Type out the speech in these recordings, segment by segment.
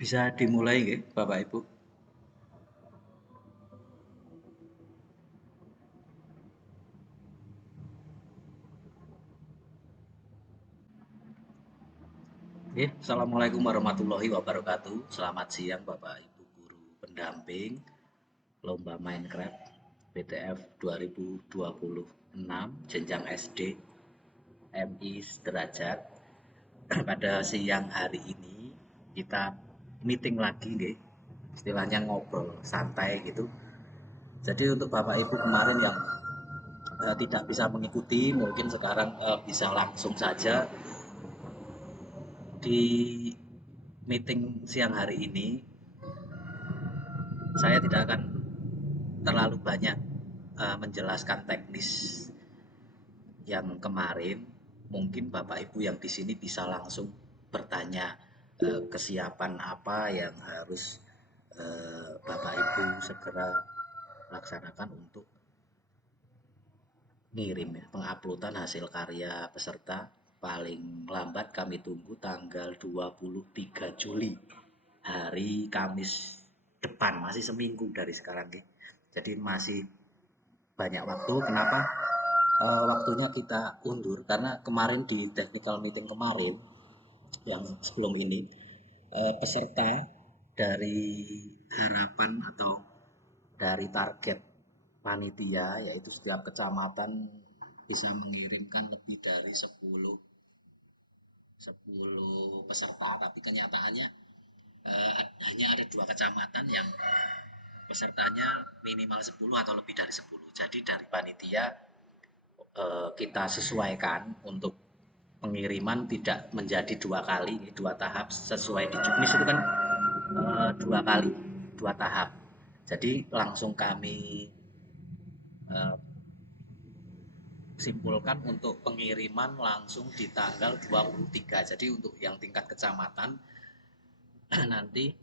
Bisa dimulai nggih, Bapak Ibu? Nggih, Assalamualaikum warahmatullahi wabarakatuh. Selamat siang Bapak Ibu guru pendamping lomba Minecraft BTF 2026 jenjang SD MI sederajat. Pada siang hari ini kita meeting lagi nggih. Istilahnya ngobrol santai gitu. Jadi untuk Bapak Ibu kemarin yang tidak bisa mengikuti, mungkin sekarang bisa langsung saja di meeting siang hari ini. Saya tidak akan terlalu banyak menjelaskan teknis yang kemarin. Mungkin Bapak Ibu yang di sini bisa langsung bertanya kesiapan apa yang harus Bapak Ibu segera laksanakan untuk ngirim ya, penguploadan hasil karya peserta paling lambat kami tunggu tanggal 23 Juli, hari Kamis depan, masih seminggu dari sekarang nih. Jadi masih banyak waktu. Kenapa waktunya kita undur? Karena kemarin di technical meeting kemarin yang sebelum ini peserta dari harapan atau dari target panitia, yaitu setiap kecamatan bisa mengirimkan lebih dari 10 peserta, tapi kenyataannya hanya ada 2 kecamatan yang pesertanya minimal 10 atau lebih dari 10. Jadi dari panitia kita sesuaikan untuk pengiriman tidak menjadi 2 kali, 2 tahap sesuai di juknis itu kan 2 kali, 2 tahap. Jadi langsung kami eh, simpulkan untuk pengiriman langsung di tanggal 23. Jadi untuk yang tingkat kecamatan nanti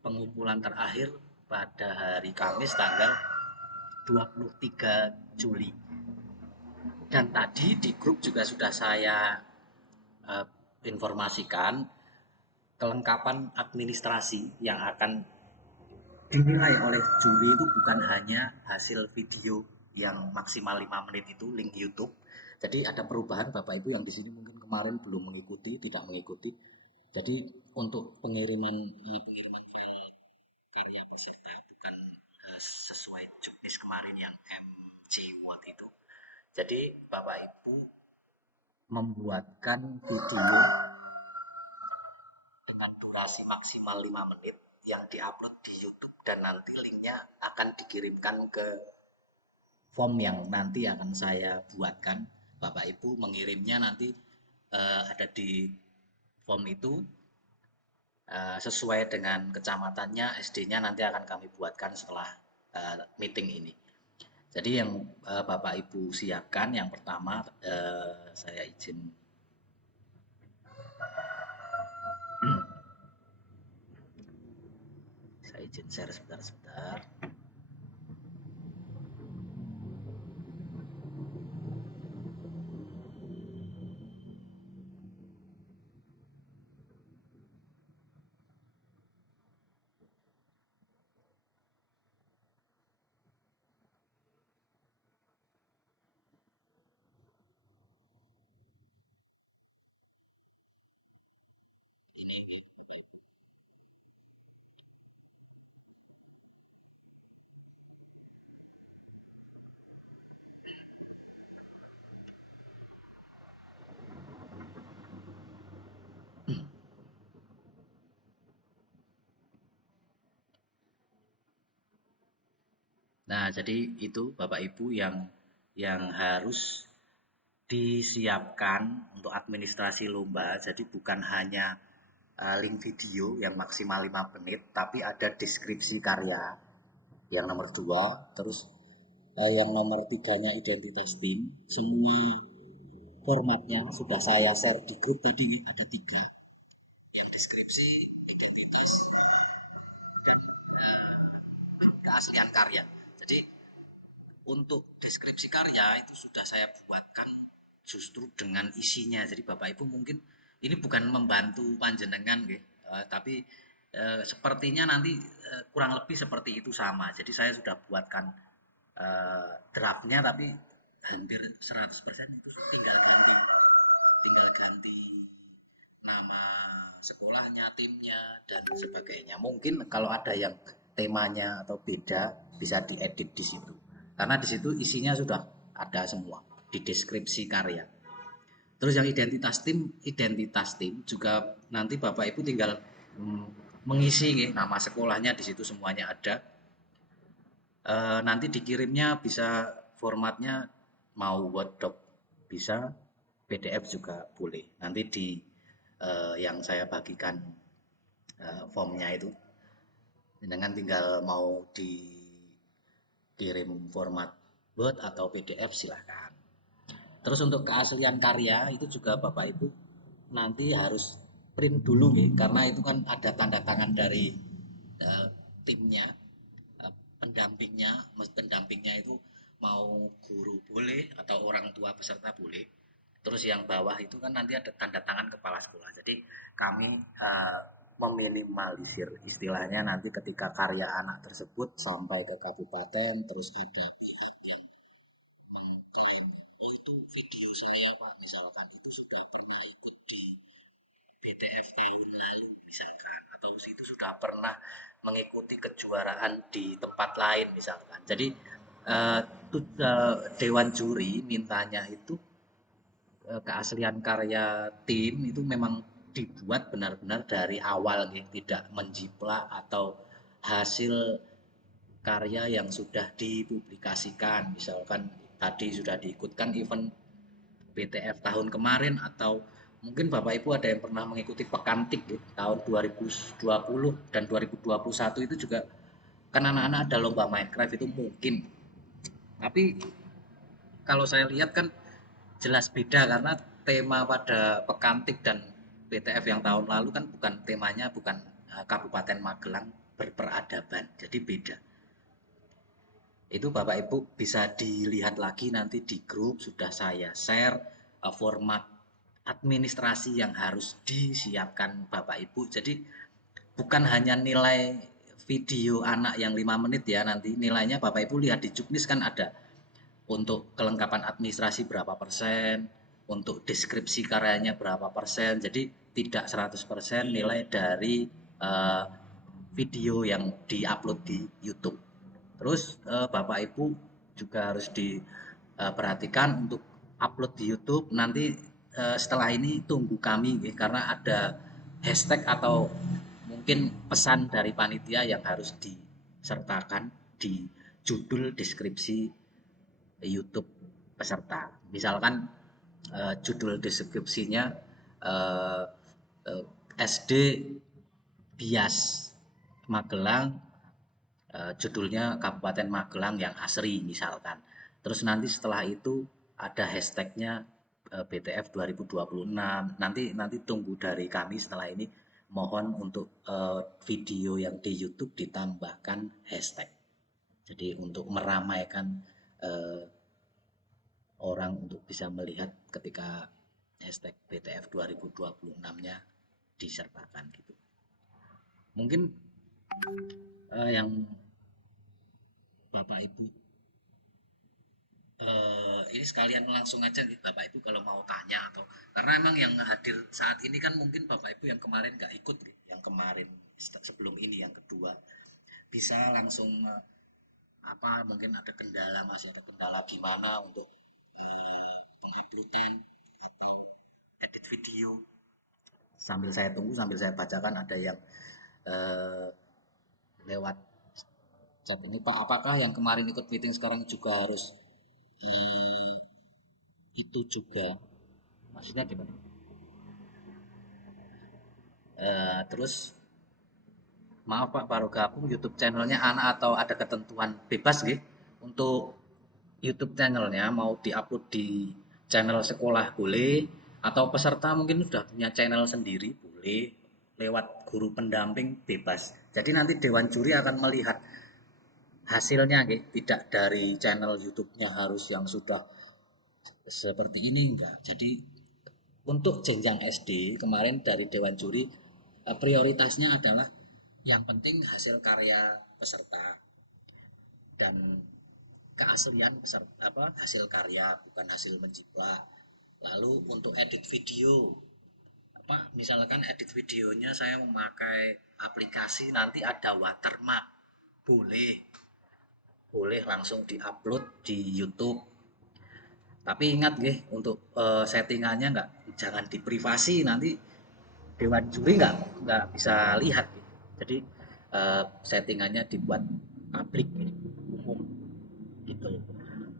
pengumpulan terakhir pada hari Kamis tanggal 23 Juli. Dan tadi di grup juga sudah saya uh, informasikan kelengkapan administrasi yang akan dinilai oleh juri itu bukan hanya hasil video yang maksimal 5 menit itu link YouTube. Jadi ada perubahan Bapak Ibu yang di sini mungkin kemarin belum mengikuti, tidak mengikuti. Jadi untuk pengiriman file karya peserta bukan sesuai juknis kemarin yang MG Word itu. Jadi Bapak Ibu membuatkan video dengan durasi maksimal 5 menit yang diupload di YouTube dan nanti linknya akan dikirimkan ke form yang nanti akan saya buatkan. Bapak Ibu mengirimnya nanti ada di form itu sesuai dengan kecamatannya, SD-nya nanti akan kami buatkan setelah meeting ini. Jadi yang Bapak Ibu siapkan yang pertama saya izin share sebentar. Ini Nah, jadi itu Bapak Ibu yang harus disiapkan untuk administrasi lomba. Jadi bukan hanya link video yang maksimal 5 menit, tapi ada deskripsi karya yang nomor 2, terus yang nomor 3-nya identitas tim. Semua formatnya sudah saya share di grup tadi ada 3, yang deskripsi, identitas, dan keaslian karya. Jadi untuk deskripsi karya itu sudah saya buatkan justru dengan isinya. Jadi Bapak Ibu mungkin ini bukan membantu panjenengan, tapi Sepertinya nanti kurang lebih seperti itu sama. Jadi saya sudah buatkan draftnya, tapi hampir 100% itu tinggal ganti nama sekolahnya, timnya, dan sebagainya. Mungkin kalau ada yang temanya atau beda bisa diedit di situ. Karena di situ isinya sudah ada semua di deskripsi karya. Terus yang identitas tim juga nanti Bapak Ibu tinggal mengisi nama sekolahnya di situ semuanya ada. Nanti dikirimnya bisa formatnya mau Word doc bisa, PDF juga boleh. Nanti di yang saya bagikan formnya itu, dengan tinggal mau dikirim format Word atau PDF silahkan. Terus untuk keaslian karya itu juga Bapak Ibu nanti harus print dulu nih, karena itu kan ada tanda tangan dari uh, timnya, pendampingnya. Pendampingnya itu mau guru boleh atau orang tua peserta boleh. Terus yang bawah itu kan nanti ada tanda tangan kepala sekolah. Jadi kami meminimalisir istilahnya nanti ketika karya anak tersebut sampai ke kabupaten, terus ada pihak yang mengklaim, oh itu video saya Pak, misalkan itu sudah pernah ikut di BTF tahun lalu misalkan, atau itu sudah pernah mengikuti kejuaraan di tempat lain misalkan. Jadi eh, Dewan Juri mintanya itu keaslian karya tim itu memang dibuat benar-benar dari awal nih, tidak menjiplak atau hasil karya yang sudah dipublikasikan. Misalkan tadi sudah diikutkan event BTF tahun kemarin, atau mungkin Bapak Ibu ada yang pernah mengikuti Pekantik ya, tahun 2020 dan 2021 itu juga kan anak-anak ada lomba Minecraft itu mungkin. Tapi kalau saya lihat kan jelas beda, karena tema pada Pekantik dan BTF yang tahun lalu kan bukan temanya, bukan Kabupaten Magelang berperadaban, jadi beda. Itu Bapak Ibu bisa dilihat lagi nanti di grup sudah saya share format administrasi yang harus disiapkan Bapak Ibu. Jadi bukan hanya nilai video anak yang 5 menit ya, nanti nilainya Bapak Ibu lihat di Juknis kan ada untuk kelengkapan administrasi berapa persen, untuk deskripsi karyanya berapa persen. Jadi tidak 100% nilai dari uh, video yang diupload di YouTube. Terus Bapak Ibu juga harus diperhatikan untuk upload di YouTube. Nanti setelah ini tunggu kami karena ada hashtag atau mungkin pesan dari panitia yang harus disertakan di judul deskripsi YouTube peserta. Misalkan judul deskripsinya eh, SD Bias Magelang, judulnya Kabupaten Magelang yang asri misalkan. Terus nanti setelah itu ada hashtagnya BTF 2026. Nanti tunggu dari kami setelah ini. Mohon untuk video yang di YouTube ditambahkan hashtag. Jadi untuk meramaikan uh, orang untuk bisa melihat ketika hashtag BTF 2026-nya disertakan gitu. Mungkin yang Bapak Ibu ini sekalian langsung aja nih Bapak Ibu kalau mau tanya, atau karena emang yang hadir saat ini kan mungkin Bapak Ibu yang kemarin nggak ikut nih, yang kemarin sebelum ini yang kedua bisa langsung apa, mungkin ada kendala, masih ada kendala gimana untuk penguploadan atau edit video. Sambil saya tunggu, sambil saya bacakan ada yang eh, lewat chat ini, Pak, apakah yang kemarin ikut meeting sekarang juga harus di itu juga, maksudnya gimana? Terus maaf Pak, baru gabung YouTube channelnya anak atau ada ketentuan bebas gitu untuk YouTube channelnya, mau diupload di channel sekolah boleh, atau peserta mungkin sudah punya channel sendiri boleh, lewat guru pendamping bebas. Jadi nanti Dewan Juri akan melihat hasilnya gitu, tidak dari channel YouTube-nya harus yang sudah seperti ini, enggak. Jadi untuk jenjang SD kemarin dari Dewan Juri prioritasnya adalah Yang penting hasil karya peserta dan keaslian hasil karya, bukan hasil menjiplak. Lalu untuk edit video, misalkan edit videonya saya memakai aplikasi, nanti ada watermark, boleh boleh langsung diupload di YouTube. Tapi ingat nggih, untuk settingannya nggak, jangan diprivasi, nanti dewan juri nggak bisa lihat. Jadi settingannya dibuat publik, umum gitu.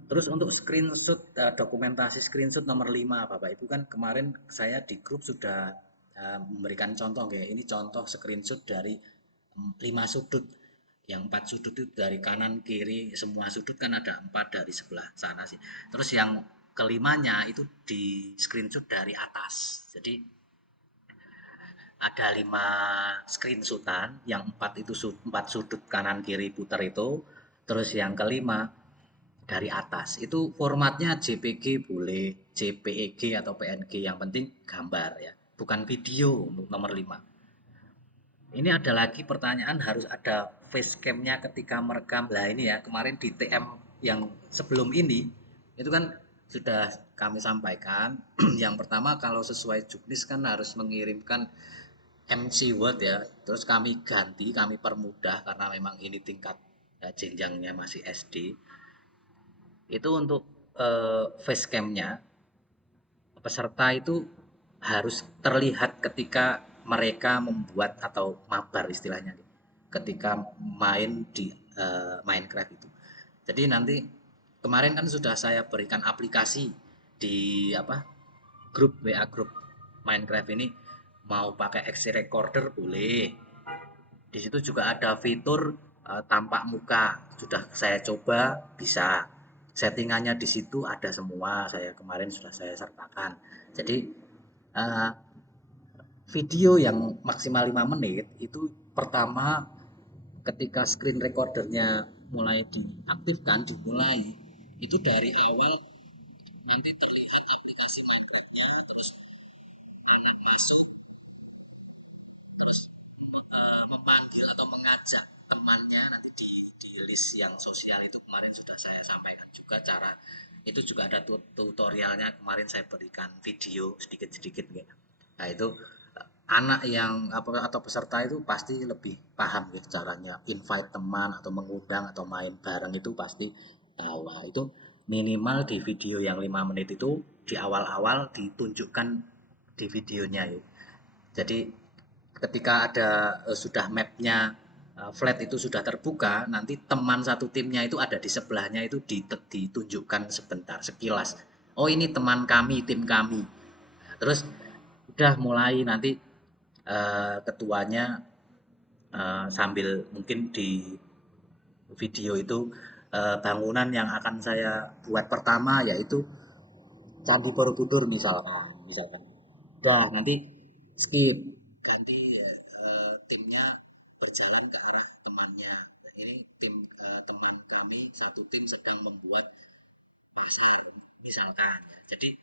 Terus untuk screenshot, dokumentasi screenshot nomor 5 Bapak Ibu, kan kemarin saya di grup sudah memberikan contoh ya. Ini contoh screenshot dari 5 sudut. Yang 4 sudut itu dari kanan kiri, semua sudut kan ada 4 dari sebelah sana sih. Terus yang kelimanya itu di screenshot dari atas. Jadi ada 5 screenshotan, yang 4 itu 4 sudut kanan kiri putar itu. Terus yang kelima dari atas. Itu formatnya JPG boleh, JPEG atau PNG, yang penting gambar ya, bukan video untuk nomor 5. Ini ada lagi pertanyaan, harus ada facecam-nya ketika merekam. Lah ini ya, kemarin di TM yang sebelum ini itu kan sudah kami sampaikan. Yang pertama, kalau sesuai juknis kan harus mengirimkan MC Word ya. Terus kami ganti, kami permudah karena memang ini tingkat jenjangnya masih SD. Itu untuk facecam-nya peserta itu harus terlihat ketika mereka membuat atau mabar istilahnya, ketika main di Minecraft itu. Jadi nanti kemarin kan sudah saya berikan aplikasi di grup WA grup Minecraft ini, mau pakai XC recorder boleh. Di situ juga ada fitur tampak muka, sudah saya coba, bisa. Settingannya di situ ada semua, saya kemarin sudah saya sertakan. Jadi uh, video yang maksimal 5 menit itu pertama, ketika screen recordernya mulai diaktifkan, dimulai itu dari awal nanti terlihat aplikasi Minecraft, terus anak masuk, terus memanggil atau mengajak temannya, nanti di list yang sosial itu kemarin sudah saya sampaikan juga cara itu, juga ada tutorialnya, kemarin saya berikan video sedikit-sedikit ya. Nah itu anak yang atau peserta itu pasti lebih paham ya caranya invite teman atau mengundang atau main bareng, itu pasti tahu. Nah, itu minimal di video yang 5 menit itu di awal-awal ditunjukkan di videonya ya. Jadi ketika ada sudah mapnya flat itu sudah terbuka, nanti teman satu timnya itu ada di sebelahnya, itu ditunjukkan sebentar sekilas. Oh ini teman kami, tim kami. Terus udah mulai nanti ketuanya sambil mungkin di video itu bangunan yang akan saya buat pertama yaitu Candi Borobudur misalkan. Udah nanti skip, ganti timnya berjalan ke arah temannya. Nah, ini teman kami satu tim sedang membuat pasar misalkan. Jadi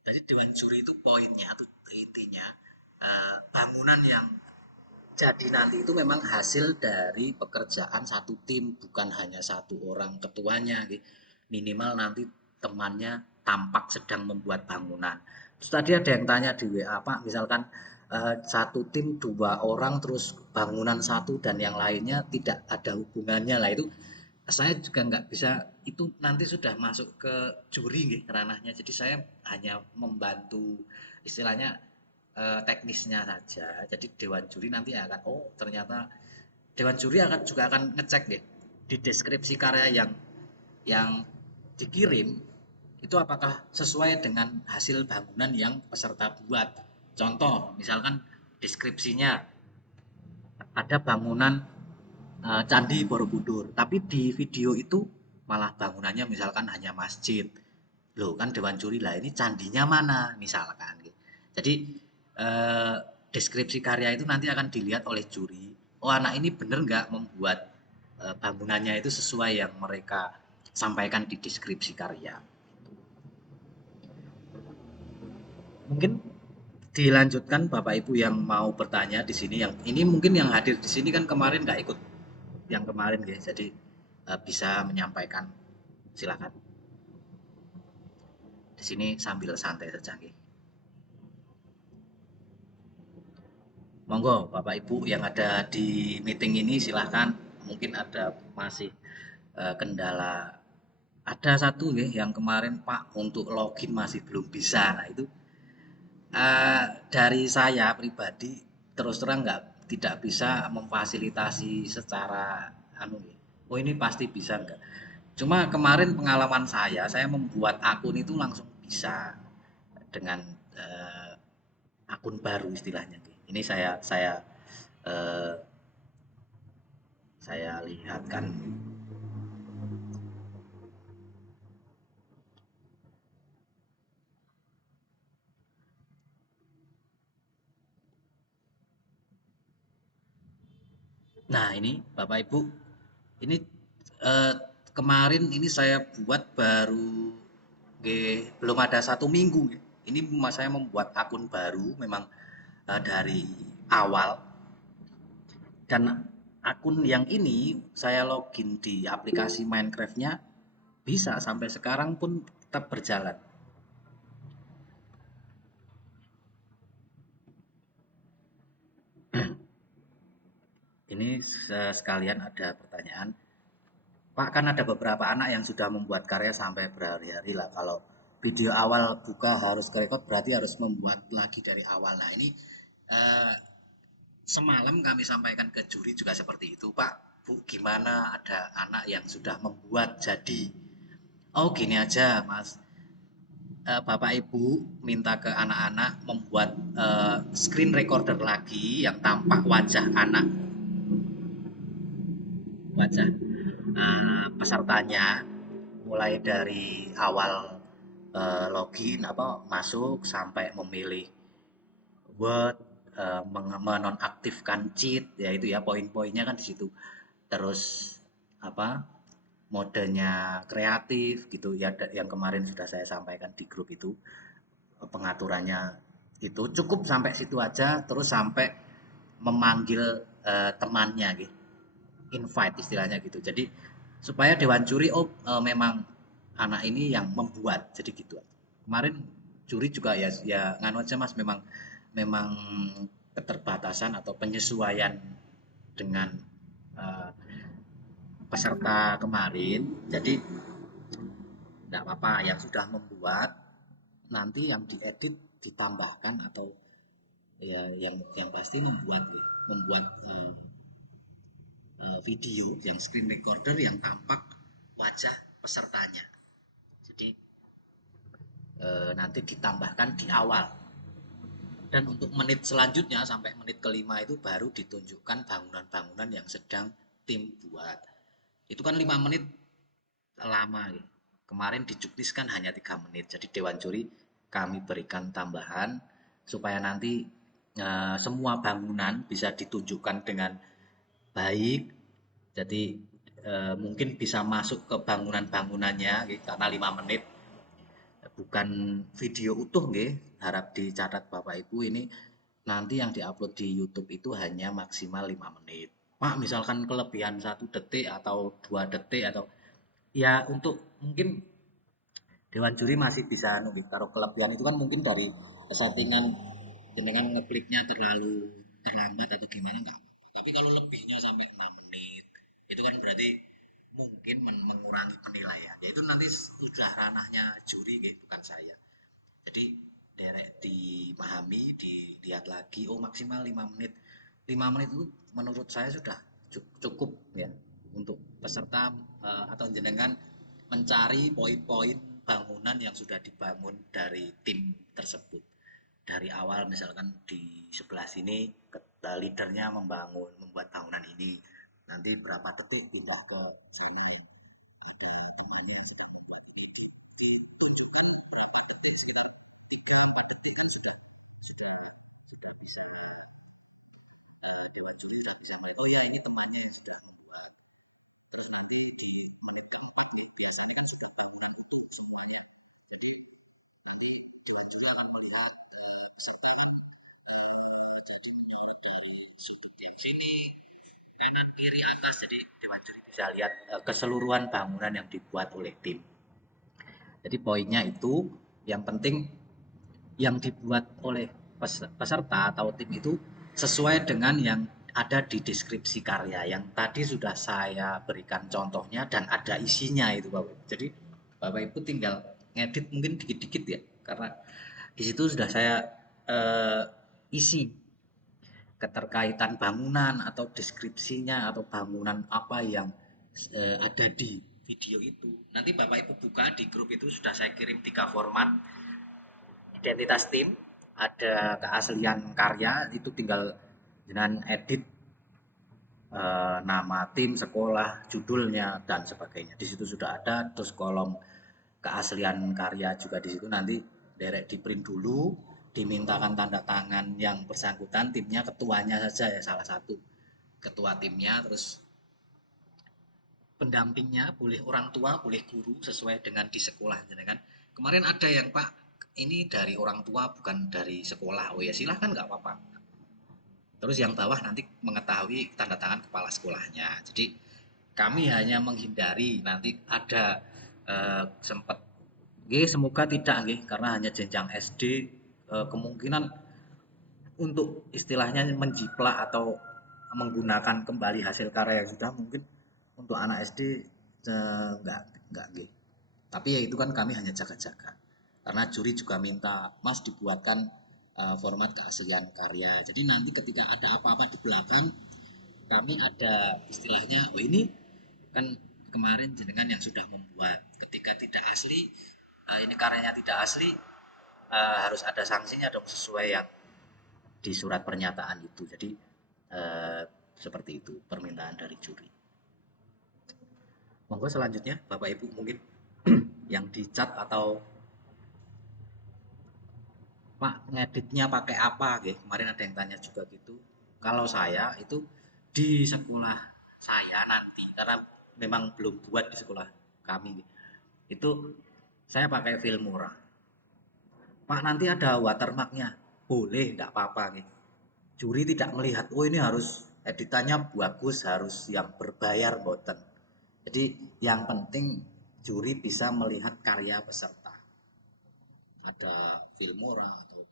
tadi dewan juri itu poinnya atau intinya bangunan yang jadi nanti itu memang hasil dari pekerjaan satu tim, bukan hanya satu orang ketuanya gitu. Minimal nanti temannya tampak sedang membuat bangunan. Terus tadi ada yang tanya di WA, Pak, misalkan satu tim 2 orang terus bangunan satu dan yang lainnya tidak ada hubungannya, lah itu saya juga nggak bisa, itu nanti sudah masuk ke juri nih ranahnya. Jadi saya hanya membantu istilahnya teknisnya saja. Jadi dewan juri nanti akan, oh ternyata dewan juri juga akan ngecek deh di deskripsi karya yang dikirim itu apakah sesuai dengan hasil bangunan yang peserta buat. Contoh, misalkan deskripsinya ada bangunan Candi Borobudur, tapi di video itu malah bangunannya misalkan hanya masjid. Loh kan dewan juri, lah ini candinya mana misalkan. Jadi eh, deskripsi karya itu nanti akan dilihat oleh juri. Oh anak ini bener nggak membuat bangunannya itu sesuai yang mereka sampaikan di deskripsi karya. Mungkin Dilanjutkan Bapak Ibu yang mau bertanya di sini, yang ini mungkin yang hadir di sini kan kemarin nggak ikut yang kemarin guys, jadi bisa menyampaikan, silakan di sini sambil santai saja guys. Monggo Bapak Ibu yang ada di meeting ini silahkan, mungkin ada masih kendala. Ada satu nih yang kemarin Pak untuk login masih belum bisa. Nah itu dari saya pribadi terus terang nggak tidak bisa memfasilitasi secara anu nih. Oh ini pasti bisa nggak? Cuma kemarin pengalaman saya membuat akun itu langsung bisa dengan eh, akun baru istilahnya. Ini eh, saya lihatkan. Nah ini Bapak Ibu, ini eh, kemarin ini saya buat baru belum ada 1 minggu. Ini saya membuat akun baru memang dari awal, dan akun yang ini saya login di aplikasi Minecraft-nya bisa sampai sekarang pun tetap berjalan. Ini sekalian ada pertanyaan. Pak, kan ada beberapa anak yang sudah membuat karya sampai berhari-hari lah. Kalau video awal buka harus ke record, berarti harus membuat lagi dari awal. Nah, ini eh, semalam kami sampaikan ke juri juga seperti itu. Pak, Bu, gimana ada anak yang sudah membuat jadi? Oh, gini aja, Mas. Bapak Ibu minta ke anak-anak membuat screen recorder lagi yang tampak wajah anak, wajah pesertanya, mulai dari awal login apa masuk sampai memilih word, menonaktifkan cheat, ya itu ya poin-poinnya kan di situ. Terus apa, modenya kreatif gitu ya, yang kemarin sudah saya sampaikan di grup itu, pengaturannya itu cukup sampai situ aja, terus sampai memanggil temannya gitu, invite istilahnya gitu. Jadi supaya dewan juri, oh memang anak ini yang membuat, jadi gitu. Kemarin juri juga ya ya nganu aja Mas, memang memang keterbatasan atau penyesuaian dengan eh, peserta kemarin. Jadi tidak apa-apa yang sudah membuat, nanti yang diedit ditambahkan, atau ya yang pasti membuat membuat video yang screen recorder yang tampak wajah pesertanya. Jadi nanti ditambahkan di awal. Dan untuk menit selanjutnya sampai menit kelima itu baru ditunjukkan bangunan-bangunan yang sedang tim buat. Itu kan 5 menit lama. Ya. Kemarin di Juknis kan hanya 3 menit. Jadi Dewan Juri kami berikan tambahan supaya nanti semua bangunan bisa ditunjukkan dengan baik. Jadi mungkin bisa masuk ke bangunan-bangunannya gitu, karena 5 menit bukan video utuh nggih. Harap dicatat Bapak Ibu, ini nanti yang diupload di YouTube itu hanya maksimal 5 menit. Pak, misalkan kelebihan 1 detik atau 2 detik atau ya, untuk mungkin Dewan Juri masih bisa nunggu. Kalau kelebihan itu kan mungkin dari settingan jenengan ngekliknya terlalu terlambat atau gimana, enggak. Tapi kalau lebihnya sampai 6 menit, itu kan berarti mungkin mengurangi penilaian. Ya itu nanti sudah ranahnya juri, bukan saya. Jadi derek dipahami, dilihat lagi, oh maksimal 5 menit. 5 menit itu menurut saya sudah cukup ya untuk peserta atau jenengan mencari poin-poin bangunan yang sudah dibangun dari tim tersebut. Dari awal misalkan di sebelah sini leadernya membuat bangunan ini. Nanti berapa detik pindah ke zona yang ada temannya seperti kanan kiri atas, jadi Dewan Juri bisa lihat keseluruhan bangunan yang dibuat oleh tim. Jadi poinnya itu yang penting yang dibuat oleh peserta atau tim itu sesuai dengan yang ada di deskripsi karya yang tadi sudah saya berikan contohnya dan ada isinya itu Bapak. Jadi Bapak Ibu tinggal ngedit mungkin dikit-dikit ya karena di situ sudah saya eh, isi keterkaitan bangunan atau deskripsinya atau bangunan apa yang ada di video itu. Nanti Bapak Ibu buka di grup itu sudah saya kirim 3 format. Identitas tim, ada keaslian karya, itu tinggal dengan edit nama tim, sekolah, judulnya dan sebagainya. Di situ sudah ada, terus kolom keaslian karya juga di situ nanti direct di print dulu, dimintakan tanda tangan yang bersangkutan, timnya ketuanya saja ya salah satu ketua timnya, terus pendampingnya boleh orang tua, boleh guru sesuai dengan di sekolah, ya kan? Kemarin ada yang Pak, ini dari orang tua bukan dari sekolah. Oh ya silahkan nggak apa-apa. Terus yang bawah nanti mengetahui tanda tangan kepala sekolahnya. Jadi kami hanya menghindari nanti ada sempat semoga tidak karena hanya jenjang SD kemungkinan untuk istilahnya menjiplak atau menggunakan kembali hasil karya yang sudah mungkin untuk anak SD enggak nggih. Tapi ya itu kan kami hanya jaga-jaga. Karena juri juga minta Mas dibuatkan format keaslian karya. Jadi nanti ketika ada apa-apa di belakang kami ada istilahnya oh ini kan kemarin jenengan yang sudah membuat ketika tidak asli ini karyanya tidak asli harus ada sanksinya dong sesuai yang di surat pernyataan itu. Jadi eh, seperti itu permintaan dari juri. Monggo selanjutnya Bapak Ibu mungkin yang dicat atau Pak ngeditnya pakai apa gitu. Kemarin ada yang tanya juga gitu. Kalau saya itu di sekolah saya nanti karena memang belum buat di sekolah kami itu saya pakai Filmora. Pak nanti ada watermarknya. Boleh, enggak apa-apa gitu. Juri tidak melihat, oh ini harus editannya bagus, harus yang berbayar boten. Jadi yang penting juri bisa melihat karya peserta. Ada Filmora atau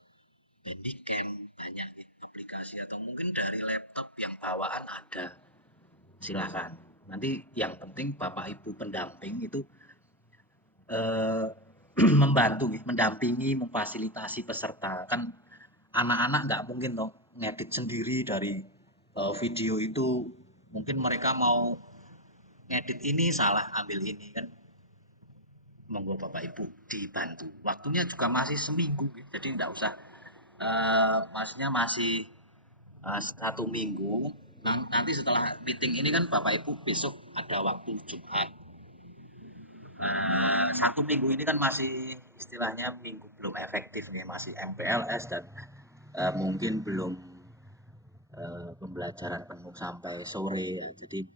Handycam, banyak aplikasi atau mungkin dari laptop yang bawaan ada. Silakan. Nanti yang penting Bapak Ibu pendamping itu eh, membantu, mendampingi, memfasilitasi peserta. Kan anak-anak nggak mungkin toh ngedit sendiri dari video itu. Mungkin mereka mau ngedit ini salah ambil ini kan. Monggo Bapak Ibu dibantu. Waktunya juga masih seminggu, jadi nggak usah. Maksudnya masih 1 minggu. Nanti setelah meeting ini kan Bapak Ibu besok ada waktu Jumat. 1 minggu ini kan masih istilahnya minggu belum efektif nih, masih MPLS dan mungkin belum pembelajaran penuh sampai sore ya. Jadi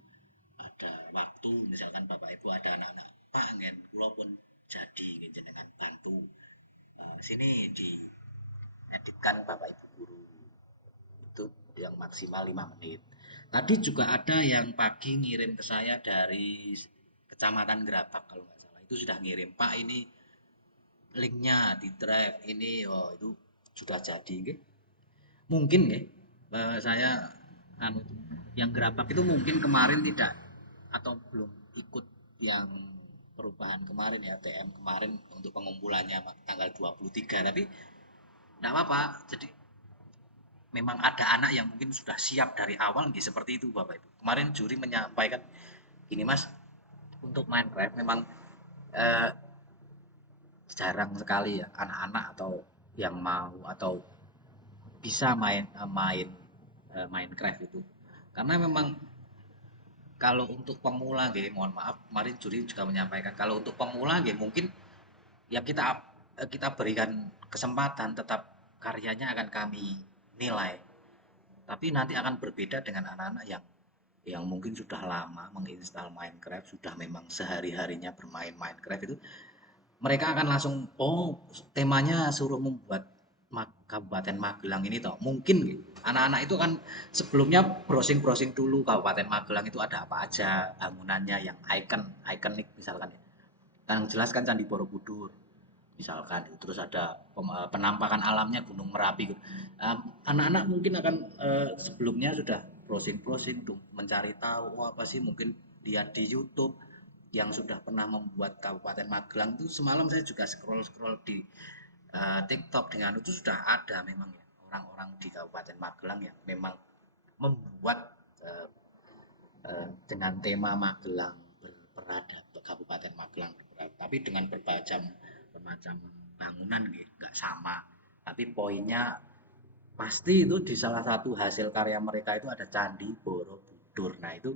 ada waktu misalkan Bapak Ibu ada anak-anak Pak ngen kula pun jadi jenengan bantu sini dieditkan Bapak Ibu guru itu yang maksimal 5 menit. Tadi juga ada yang pagi ngirim ke saya dari Kecamatan Gerabak kalau nggak salah. Itu sudah ngirim, Pak ini linknya di drive ini, oh itu sudah jadi. Gitu. Mungkin saya anu, yang Gerabak itu mungkin kemarin tidak atau belum ikut yang perubahan kemarin ya TM kemarin untuk pengumpulannya tanggal 23 tapi tidak apa-apa jadi memang ada anak yang mungkin sudah siap dari awal nih seperti itu Bapak Ibu. Kemarin juri menyampaikan gini Mas, untuk Minecraft memang eh, jarang sekali ya anak-anak atau yang mau atau bisa main Minecraft itu. Karena memang kalau untuk pemula mohon maaf, kemarin juri juga menyampaikan kalau untuk pemula mungkin ya kita berikan kesempatan tetap karyanya akan kami nilai. Tapi nanti akan berbeda dengan anak-anak yang mungkin sudah lama menginstal Minecraft, sudah memang sehari-harinya bermain Minecraft itu, mereka akan langsung, oh temanya suruh membuat Kabupaten Magelang ini toh mungkin anak-anak itu kan sebelumnya browsing-browsing dulu Kabupaten Magelang itu ada apa aja bangunannya yang ikonik misalkan ya. Yang jelas kan Candi Borobudur misalkan, terus ada penampakan alamnya Gunung Merapi gitu. Anak-anak mungkin akan sebelumnya sudah browsing-browsing tuh mencari tahu apa sih mungkin lihat di YouTube yang sudah pernah membuat Kabupaten Magelang itu. Semalam saya juga scroll-scroll di TikTok dengan itu sudah ada memang ya orang-orang di Kabupaten Magelang yang memang membuat eh, dengan tema Magelang berperadaban, Kabupaten Magelang berperadaban, tapi dengan bermacam bangunan gitu, nggak sama. Tapi poinnya pasti itu di salah satu hasil karya mereka itu ada Candi Borobudur. Nah itu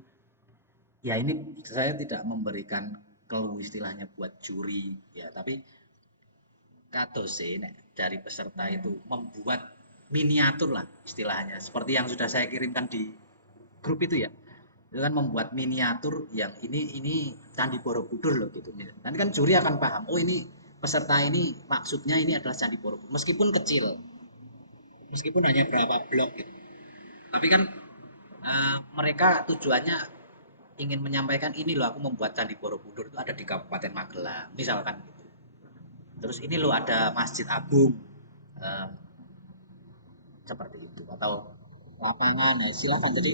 ya ini saya tidak memberikan clue istilahnya buat juri ya, tapi Katose dari peserta itu membuat miniatur lah istilahnya seperti yang sudah saya kirimkan di grup itu ya, itu kan membuat miniatur yang ini Candi Borobudur loh gitu. Nanti kan juri akan paham, oh ini peserta ini maksudnya ini adalah Candi Borobudur meskipun kecil, meskipun hanya berapa blok gitu, tapi kan mereka tujuannya ingin menyampaikan ini loh aku membuat Candi Borobudur itu ada di Kabupaten Magelang misalkan gitu. Terus ini loh ada Masjid Agung, eh, seperti itu atau lapangan ya silakan. Jadi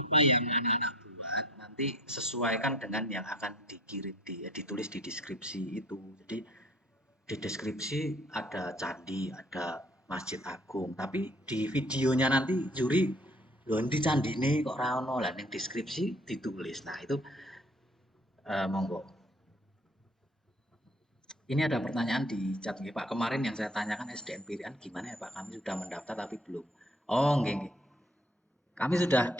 apa yang anak-anak buat nanti sesuaikan dengan yang akan dikirim ditulis di deskripsi itu. Jadi di deskripsi ada candi, ada Masjid Agung, tapi di videonya nanti juri loh di candi ini kok rano lah yang deskripsi ditulis. Nah itu monggo. Ini ada pertanyaan di chat nih, Pak. Kemarin yang saya tanyakan SDM Pilihan gimana ya Pak? Kami sudah mendaftar tapi belum. Oh, nggih, nggih. Kami sudah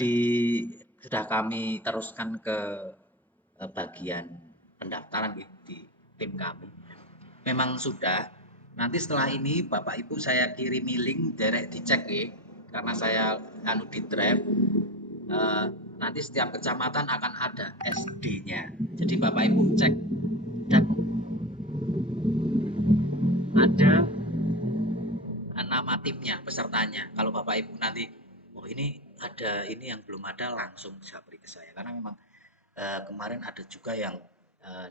kami teruskan ke bagian pendaftaran di tim kami. Memang sudah. Nanti setelah ini Bapak Ibu saya kirimi link direct dicek ya. Karena saya anu di drive. eh, Nanti setiap kecamatan akan ada SD-nya. Jadi Bapak Ibu cek dan ada nama timnya, pesertanya. Kalau Bapak Ibu nanti, oh ini ada ini yang belum ada langsung japri ke saya. Karena memang kemarin ada juga yang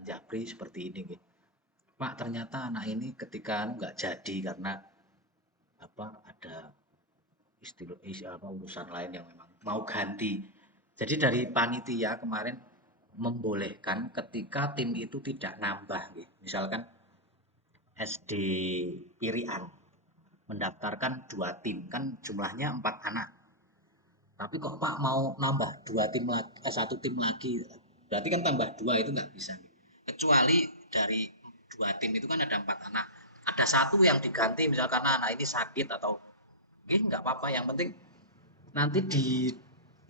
japri seperti ini, gitu. Pak ternyata anak ini ketika nggak jadi karena apa ada apa urusan lain yang memang mau ganti. Jadi dari panitia kemarin membolehkan ketika tim itu tidak nambah, gitu. Misalkan SD Pirian mendaftarkan 2 tim kan jumlahnya 4 anak, tapi kok Pak mau nambah 2 tim lagi, 1 tim lagi, berarti kan tambah 2 itu nggak bisa, kecuali dari 2 tim itu kan ada 4 anak, ada satu yang diganti misalkan karena anak ini sakit atau nggak apa-apa, yang penting nanti di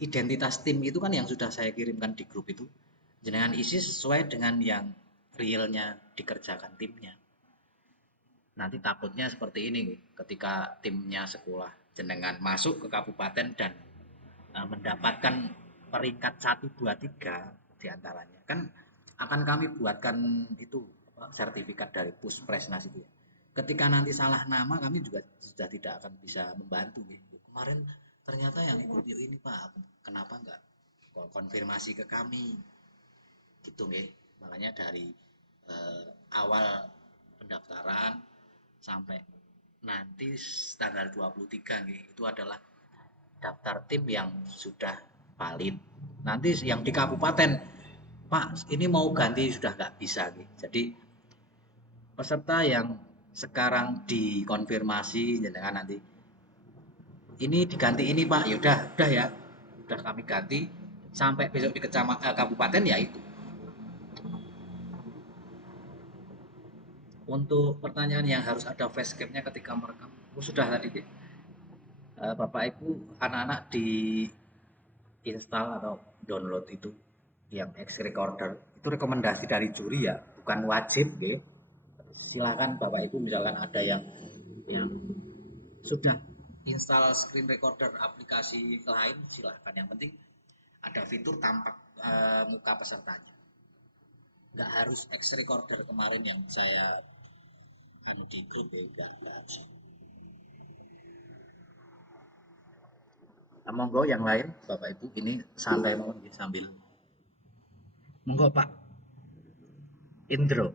identitas tim itu kan yang sudah saya kirimkan di grup itu jenengan isi sesuai dengan yang realnya dikerjakan timnya. Nanti takutnya seperti ini, ketika timnya sekolah jenengan masuk ke kabupaten dan mendapatkan peringkat 1, 2, 3 diantaranya, kan akan kami buatkan itu sertifikat dari Puspresnas itu ya. Ketika nanti salah nama kami juga sudah tidak akan bisa membantu gitu. Kemarin ternyata yang ikut yuk ini Pak, kenapa enggak konfirmasi ke kami gitu nggih. Makanya dari awal pendaftaran sampai nanti tanggal 23 nih, itu adalah daftar tim yang sudah valid. Nanti yang di kabupaten, Pak ini mau ganti sudah nggak bisa nih. Jadi peserta yang sekarang dikonfirmasi dengan nanti ini diganti ini Pak, yaudah udah ya, udah kami ganti sampai besok di kabupaten ya itu. Untuk pertanyaan yang harus ada facecam-nya ketika merekam, oh, sudah tadi Bapak Ibu anak-anak di install atau download itu yang X recorder itu rekomendasi dari juri ya, bukan wajib gitu. Silakan Bapak Ibu misalkan ada yang sudah install screen recorder aplikasi lain silakan, yang penting ada fitur tampak muka pesertanya, nggak harus X recorder kemarin yang saya anu di grup ya nggak usah. Nah, monggo yang lain Bapak Ibu ini santai mawon nggih, sambil monggo Pak Indro.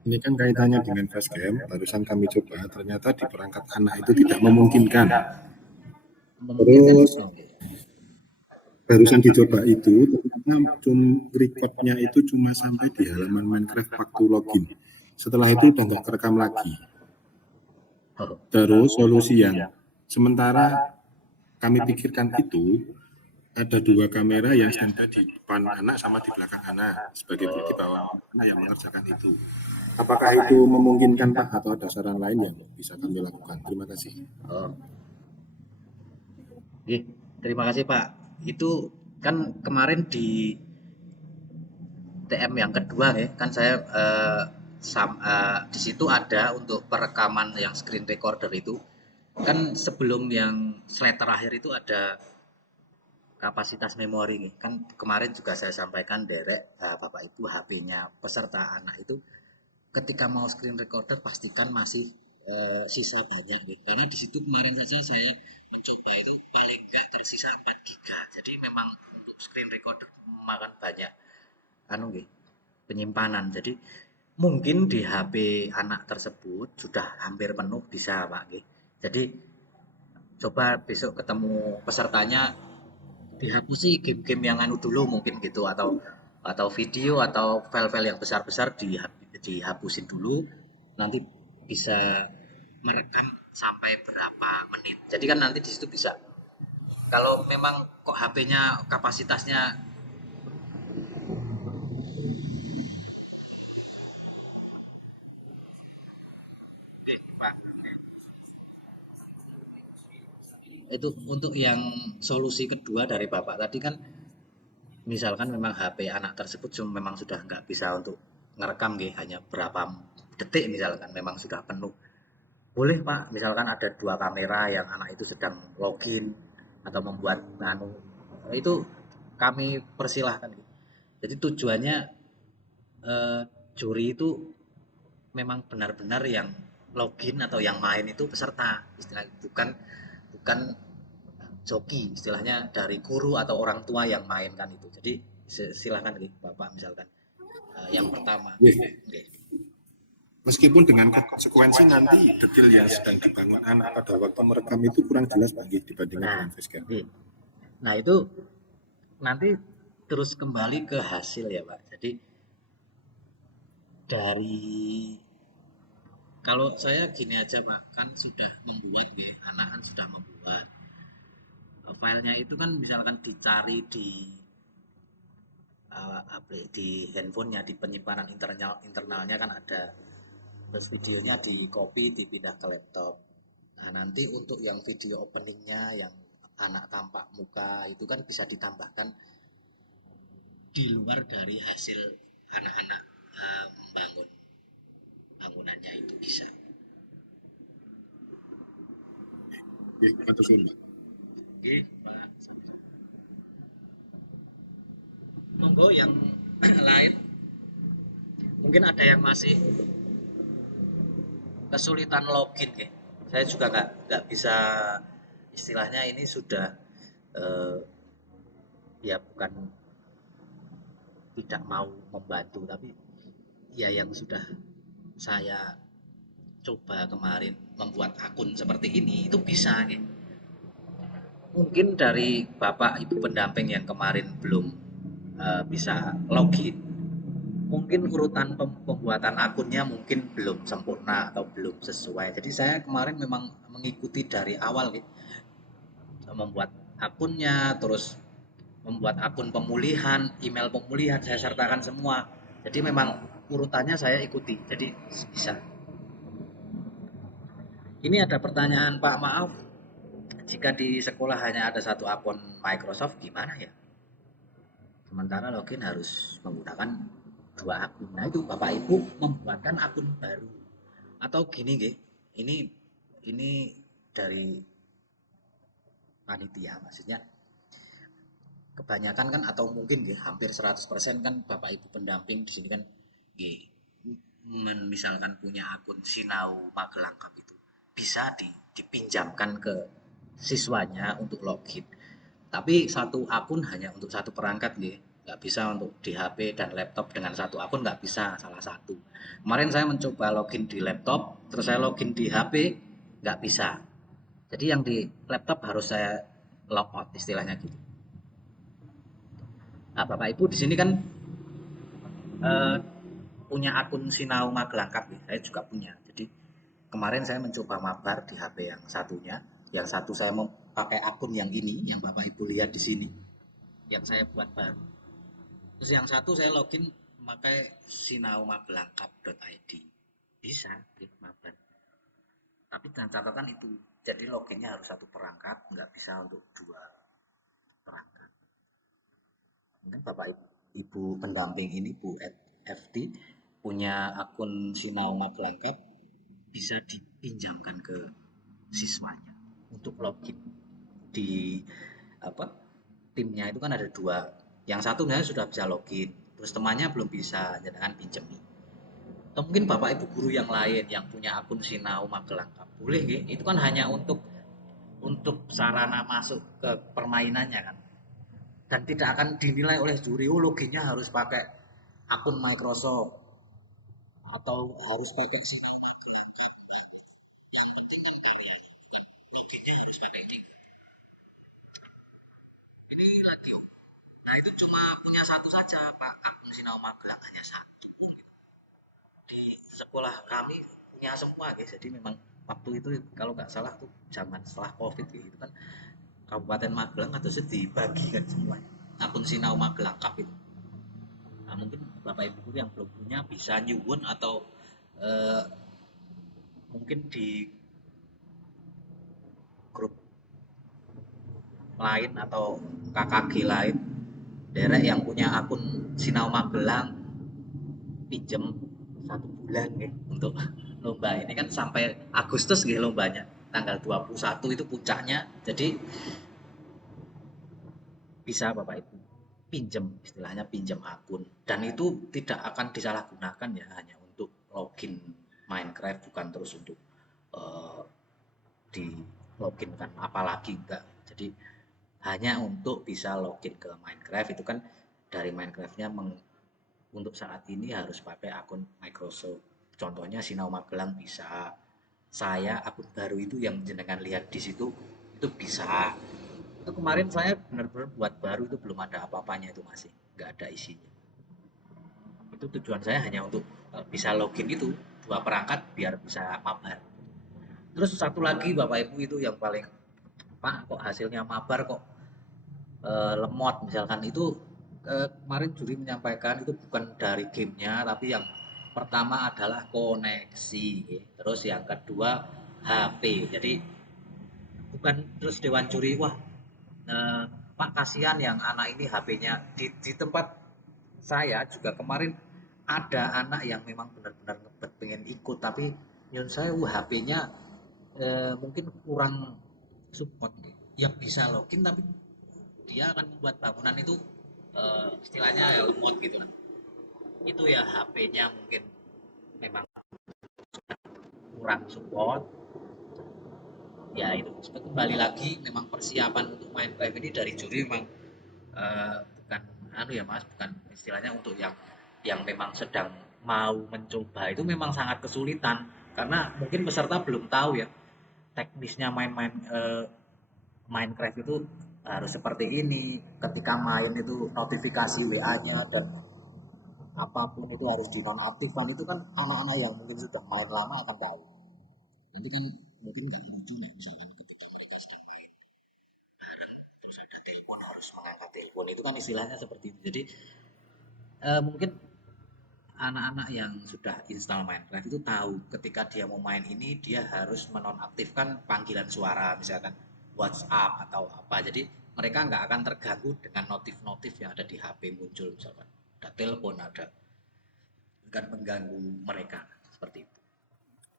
Ini kan kaitannya dengan facecam, barusan kami coba, ternyata di perangkat anak itu tidak memungkinkan. Memungkinkan Terus oke. barusan dicoba itu, ternyata recordnya itu cuma sampai di halaman Minecraft waktu login. Setelah itu udah nggak kerekam lagi. Oh, Terus solusi yang sementara kami pikirkan itu, ada 2 kamera yang standby di depan anak sama di belakang anak, sebagai bukti bahwa anak yang mengerjakan itu. Apakah itu memungkinkan Pak, atau ada saran lain yang bisa kami lakukan? Terima kasih. oh. Nggih, terima kasih Pak. Itu kan kemarin di TM yang kedua ya, kan saya di situ ada untuk perekaman yang screen recorder itu. Kan sebelum yang slide terakhir itu ada kapasitas memori nih. Kan kemarin juga saya sampaikan derek Bapak Ibu HP-nya peserta anak itu ketika mau screen recorder pastikan masih sisa banyak nih. Karena di situ kemarin saja saya mencoba itu paling enggak tersisa 4 giga. Jadi memang untuk screen recorder memakan banyak anu nggih, penyimpanan. Jadi mungkin di HP anak tersebut sudah hampir penuh bisa Pak nggih. Jadi coba besok ketemu pesertanya dihapusi game-game yang anu dulu mungkin gitu, atau video atau file-file yang besar-besar dihapusin dulu, nanti bisa merekam sampai berapa menit. Jadi kan nanti di situ bisa. Kalau memang kok HP-nya kapasitasnya itu untuk yang solusi kedua dari Bapak tadi kan, misalkan memang HP anak tersebut memang sudah nggak bisa untuk ngerekam nggih, hanya berapa detik misalkan memang sudah penuh. Boleh Pak, misalkan ada 2 kamera yang anak itu sedang login atau membuat anu, itu kami persilahkan. Jadi tujuannya juri itu memang benar-benar yang login atau yang main itu peserta, istilah bukan bukan joki, istilahnya dari guru atau orang tua yang main kan itu. Jadi silahkan Bapak misalkan yang pertama. Yes. Oke. Meskipun dengan konsekuensi nanti detail yang sedang dibangun anak pada waktu merekam itu kurang jelas Pak dibandingkan Nah, dengan facecam. nah itu nanti terus kembali ke hasil ya Pak. Jadi dari kalau saya gini aja Pak, kan sudah membuat ya, anak kan sudah membuat filenya itu kan misalkan dicari di handphonenya, di penyimpanan internalnya kan ada, terus videonya di copy dipindah ke laptop. Nah nanti untuk yang video openingnya yang anak tampak muka itu kan bisa ditambahkan di luar dari hasil anak-anak membangun bangunannya itu bisa. Atau sih Oke, monggo yang lain. Mungkin ada yang masih kesulitan login ya. Saya juga nggak bisa, istilahnya ini sudah eh, ya bukan tidak mau membantu, tapi ya yang sudah saya coba kemarin membuat akun seperti ini itu bisa ya. Mungkin dari Bapak Ibu pendamping yang kemarin belum bisa login, mungkin urutan pembuatan akunnya mungkin belum sempurna atau belum sesuai. Jadi saya kemarin memang mengikuti dari awal nih, membuat akunnya, terus membuat akun pemulihan, email pemulihan saya sertakan semua. Jadi memang urutannya saya ikuti. Jadi bisa. Ini ada pertanyaan Pak, maaf, jika di sekolah hanya ada satu akun Microsoft gimana ya? Sementara login harus menggunakan 2 akun. Nah itu Bapak Ibu membuatkan akun baru. Atau gini nggih, ini dari panitia, maksudnya kebanyakan kan atau mungkin nggih hampir 100% kan Bapak Ibu pendamping di sini kan nggih misalkan punya akun Sinau Magelang Cup itu bisa dipinjamkan ke siswanya untuk login. Tapi satu akun hanya untuk satu perangkat nggih. Nggak bisa untuk di HP dan laptop dengan satu akun nggak bisa salah satu. Kemarin saya mencoba login di laptop, terus saya login di HP nggak bisa. Jadi yang di laptop harus saya logout istilahnya gitu. Nah, Bapak Ibu di sini kan eh, punya akun Sinau Magelang Cup ya. Saya juga punya. Jadi kemarin saya mencoba mabar di HP yang satunya. Yang satu saya mau pakai akun yang ini, yang Bapak Ibu lihat di sini, yang saya buat baru. Terus yang satu saya login pakai sinaumagelangcup.id. Bisa di mabar. Tapi dengan catatan itu, jadi loginnya harus satu perangkat, nggak bisa untuk dua perangkat. Mungkin Bapak Ibu pendamping ini, Bu FT, punya akun Sinau Magelang Cup, bisa dipinjamkan ke siswanya untuk login di apa timnya itu kan ada dua, yang satu sebenarnya sudah bisa login, terus temannya belum bisa, jangan pinjemi. Atau mungkin bapak ibu guru yang lain yang punya akun Sinau Magelang Cup, boleh ya? Itu kan hanya untuk sarana masuk ke permainannya kan, dan tidak akan dinilai oleh juri, oh loginnya harus pakai akun Microsoft atau harus pakai ini lagi. Nah itu cuma punya satu saja Pak, akun Sinau Magelang hanya satu gitu. Di sekolah kami punya semua guys, jadi memang waktu itu kalau nggak salah tuh zaman setelah covid gitu kan, Kabupaten Magelang atau dibagikan semuanya akun Sinau Magelang Cup itu. Nah, mungkin bapak ibu guru yang belum punya bisa nyuwun atau eh, mungkin di grup lain atau KKG lain derek yang punya akun Sinau Magelang pinjem 1 bulan nih untuk lomba ini kan sampai Agustus gitu lombanya, tanggal 21 itu puncaknya. Jadi bisa Bapak Ibu pinjem, istilahnya pinjam akun, dan itu tidak akan disalahgunakan ya, hanya untuk login Minecraft, bukan terus untuk uh, di login kan, apalagi enggak. Jadi hanya untuk bisa login ke Minecraft itu kan, dari Minecraftnya untuk saat ini harus pakai akun Microsoft. Contohnya Sinau Magelang bisa. Saya akun baru itu yang jenengan lihat di situ itu bisa. Itu kemarin saya benar-benar buat baru itu belum ada apa-apanya, itu masih nggak ada isinya. Itu tujuan saya hanya untuk bisa login itu dua perangkat biar bisa mabar. Terus satu lagi Bapak Ibu itu yang paling, Pak kok hasilnya mabar kok lemot misalkan itu, kemarin juri menyampaikan itu bukan dari gamenya, tapi yang pertama adalah koneksi, terus yang kedua HP. Jadi bukan terus dewan juri, wah Pak kasihan yang anak ini HP-nya di tempat saya juga kemarin ada anak yang memang benar-benar ngebet pengen ikut, tapi nyun saya HP-nya mungkin kurang support, ya bisa login tapi dia akan membuat bangunan itu istilahnya ya lemot gitu lah. Itu ya HP-nya mungkin memang kurang support. Ya itu kembali lagi, memang persiapan untuk main live ini dari juri memang bukan anu ya Mas, bukan istilahnya untuk yang memang sedang mau mencoba, itu memang sangat kesulitan karena mungkin peserta belum tahu ya teknisnya main-main Minecraft itu harus seperti ini, ketika main itu notifikasi WA-nya dan apapun itu harus dinonaktifkan, itu kan anak-anak yang mungkin sudah main lama akan tahu. Itu kan mungkin telepon harus mengangkat telepon, itu kan istilahnya seperti itu. Jadi mungkin anak-anak yang sudah install Minecraft itu tahu ketika dia mau main ini dia harus menonaktifkan panggilan suara, misalkan WhatsApp atau apa. Jadi mereka nggak akan terganggu dengan notif-notif yang ada di HP muncul, misalkan ada telepon, ada, akan mengganggu mereka seperti itu.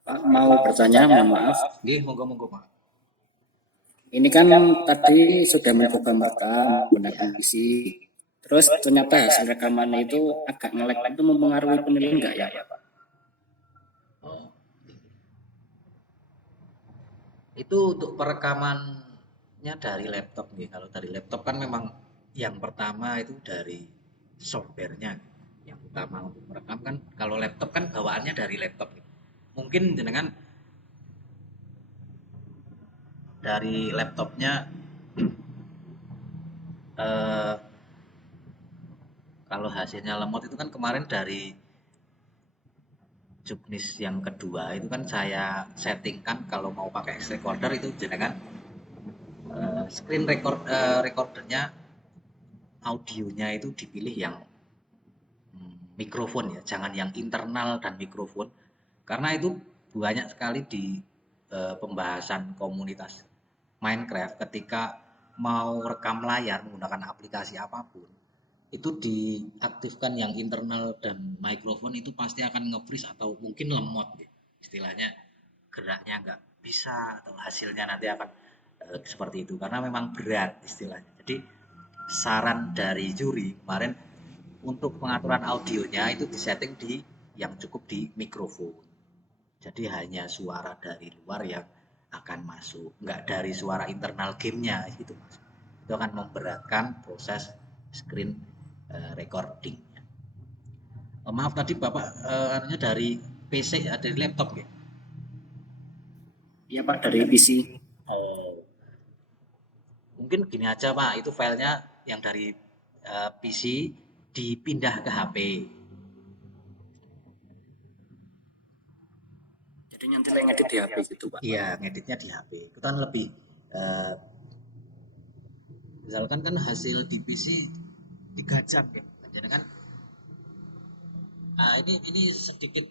Pak mau bertanya, mohon maaf. Nggih, monggo-monggo Pak. Ini kan tadi sudah mencoba merekam menggunakan Ya. PC. Terus ternyata hasil rekamannya itu agak nge-lag, itu mempengaruhi penilaian enggak ya Pak? Itu untuk perekamannya dari laptop nih. Kalau dari laptop kan memang yang pertama itu dari softwarenya. Yang utama untuk merekam kan kalau laptop kan bawaannya dari laptop. Mungkin dengan dari laptopnya eh, kalau hasilnya lemot itu kan kemarin dari juknis yang kedua itu kan saya settingkan kalau mau pakai X recorder itu jenengan screen recordernya audionya itu dipilih yang mikrofon ya, jangan yang internal dan mikrofon. Karena itu banyak sekali di pembahasan komunitas Minecraft ketika mau rekam layar menggunakan aplikasi apapun, itu diaktifkan yang internal dan mikrofon itu pasti akan nge-freeze atau mungkin lemot ya. Istilahnya geraknya nggak bisa atau hasilnya nanti akan seperti itu karena memang berat istilahnya. Jadi saran dari juri kemarin untuk pengaturan audionya itu disetting di yang cukup di mikrofon. Jadi hanya suara dari luar yang akan masuk, nggak dari suara internal gamenya gitu mas. Itu akan memberatkan proses screen recording. Maaf tadi bapak artinya dari PC dari laptop ya. Iya Pak, dari PC. Oh, mungkin gini aja pak, itu filenya yang dari PC dipindah ke HP. Jadi nanti ngedit di HP gitu Pak. Iya, ngeditnya di HP. Itu kan lebih eh, misalkan kan hasil di PC 3 jam ya. Jadi kan ini sedikit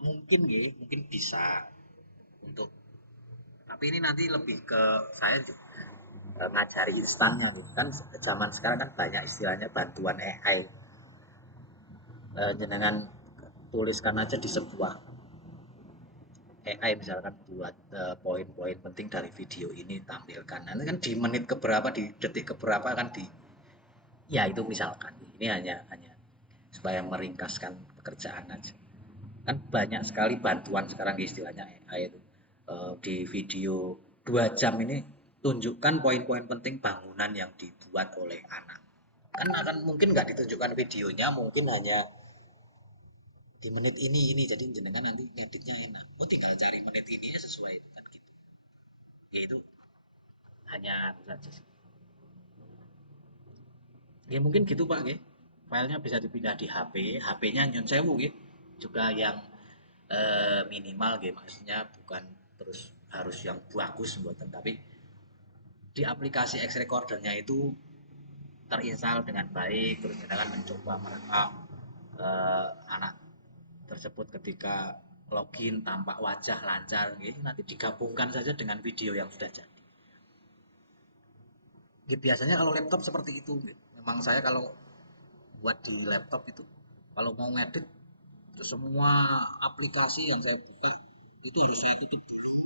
mungkin ya, mungkin bisa untuk tapi ini nanti lebih ke saya juga ngajari instannya nih. Kan zaman sekarang kan banyak istilahnya bantuan AI. Jenengan tuliskan aja di sebuah AI misalkan buat poin-poin penting dari video ini tampilkan. Nanti kan di menit keberapa, di detik keberapa kan di ya itu misalkan ini hanya supaya meringkaskan pekerjaan aja. Kan banyak sekali bantuan sekarang istilahnya AI itu. Di video 2 jam ini tunjukkan poin-poin penting bangunan yang dibuat oleh anak. Kan akan mungkin nggak ditunjukkan videonya, mungkin hanya di menit ini jadi jenengan nanti ngeditnya enak. Oh tinggal cari menit ini ya sesuai itu kan gitu. Ya itu hanya saja sih. Ya mungkin gitu Pak ya. Filenya bisa dipindah di HP, HP-nya nyun sewu ya. Juga yang minimal gitu maksudnya bukan terus harus yang bagus buatan tapi di aplikasi X recordernya itu terinstall dengan baik terus kita akan mencoba merekam anak tersebut ketika login tampak wajah lancar gitu. Nanti digabungkan saja dengan video yang sudah jadi gitu. Biasanya kalau laptop seperti itu gitu. Memang saya kalau buat di laptop itu kalau mau ngedit semua aplikasi yang saya buka itu harus saya tutup dulu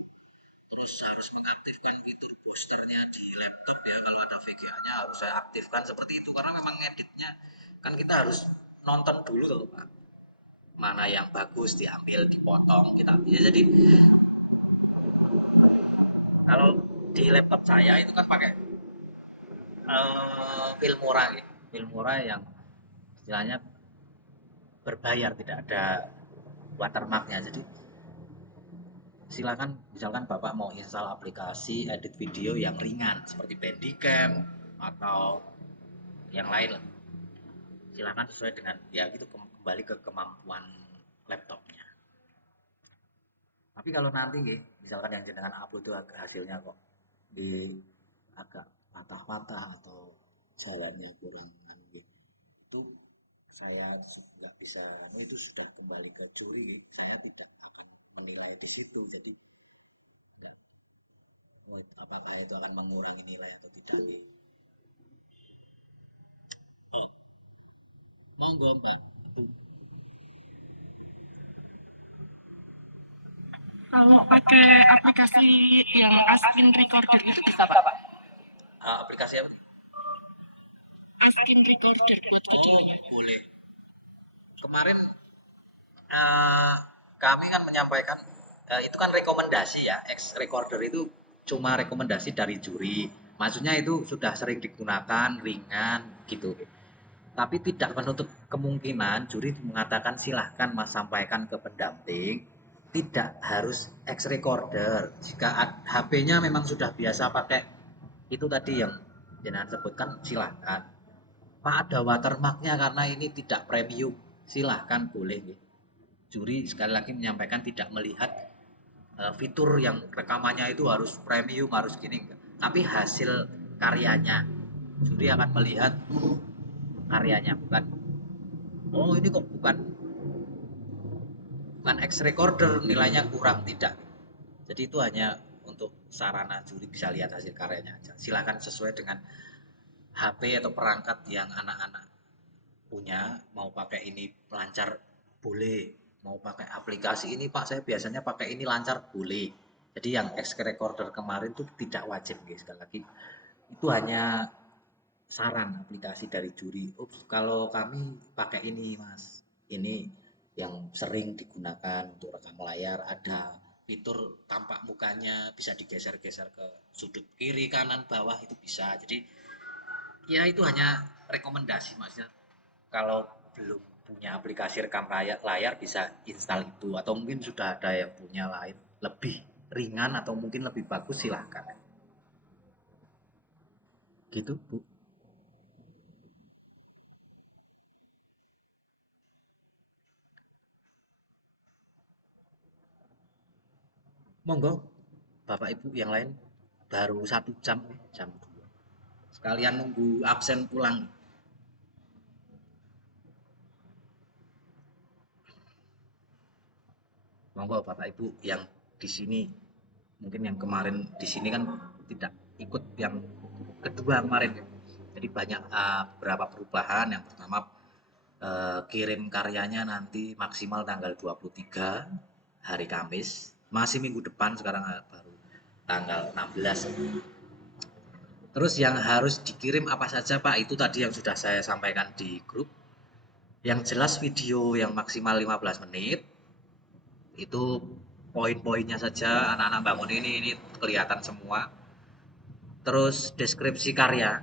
terus harus mengaktifkan fitur posternya di laptop ya kalau ada VGA-nya harus saya aktifkan seperti itu karena memang ngeditnya kan kita harus nonton dulu tuh Pak mana yang bagus diambil dipotong kita ya, jadi kalau di laptop saya itu kan pakai Filmora gitu Filmora yang istilahnya berbayar tidak ada watermarknya jadi silakan misalkan Bapak mau install aplikasi edit video yang ringan seperti Bandicam atau yang lain lah. Silakan sesuai dengan ya gitu kembali ke kemampuan laptopnya. Tapi kalau nanti misalkan yang jenengan upload itu hasilnya kok di agak patah-patah atau jalannya kurang gitu. Itu saya nggak bisa itu sudah kembali ke juri saya tidak akan menilai di situ jadi nggak apakah itu akan mengurangi nilai atau tidak nih. Oh, monggo Mbak. Itu Kalau pakai aplikasi yang Askin Recorder itu bisa Pak? aplikasi apa? Askin Recorder buat video. Oh, boleh. Kemarin kami kan menyampaikan itu kan rekomendasi ya, ex recorder itu cuma rekomendasi dari juri. Maksudnya itu sudah sering digunakan, ringan gitu. Tapi tidak menutup kemungkinan juri mengatakan silahkan Mas sampaikan ke pendamping, tidak harus ex recorder. Jika HP-nya memang sudah biasa pakai itu tadi yang jenengan sebutkan, silahkan. Pak, ada watermarknya karena ini tidak premium, silahkan boleh. Juri sekali lagi menyampaikan tidak melihat fitur yang rekamannya itu harus premium, harus gini, tapi hasil karyanya. Juri akan melihat karyanya, bukan oh ini kok bukan X recorder, nilainya kurang, tidak. Jadi itu hanya untuk sarana juri bisa lihat hasil karyanya aja. Silakan sesuai dengan HP atau perangkat yang anak-anak punya. Mau pakai ini lancar boleh, mau pakai aplikasi ini Pak saya biasanya pakai ini lancar boleh. Jadi yang X recorder kemarin itu tidak wajib guys. Sekali lagi itu hanya saran aplikasi dari juri. Ups, kalau kami pakai ini mas, ini yang sering digunakan untuk rekam layar, ada fitur tampak mukanya bisa digeser-geser ke sudut kiri kanan bawah, itu bisa. Jadi ya itu hanya rekomendasi maksudnya. Kalau belum punya aplikasi rekam layar bisa install itu, atau mungkin sudah ada yang punya lain lebih ringan atau mungkin lebih bagus, silahkan gitu Bu. Monggo Bapak Ibu yang lain, baru 1 jam, jam 2. Sekalian nunggu absen pulang. Monggo Bapak Ibu yang di sini, mungkin yang kemarin di sini kan tidak ikut yang kedua kemarin ya. Jadi banyak beberapa perubahan. Yang pertama kirim karyanya nanti maksimal tanggal 23 hari Kamis. Masih minggu depan, sekarang baru tanggal 16. Terus yang harus dikirim apa saja Pak? Itu tadi yang sudah saya sampaikan di grup. Yang jelas video yang maksimal 15 menit. Itu poin-poinnya saja, anak-anak bangun ini kelihatan semua. Terus deskripsi karya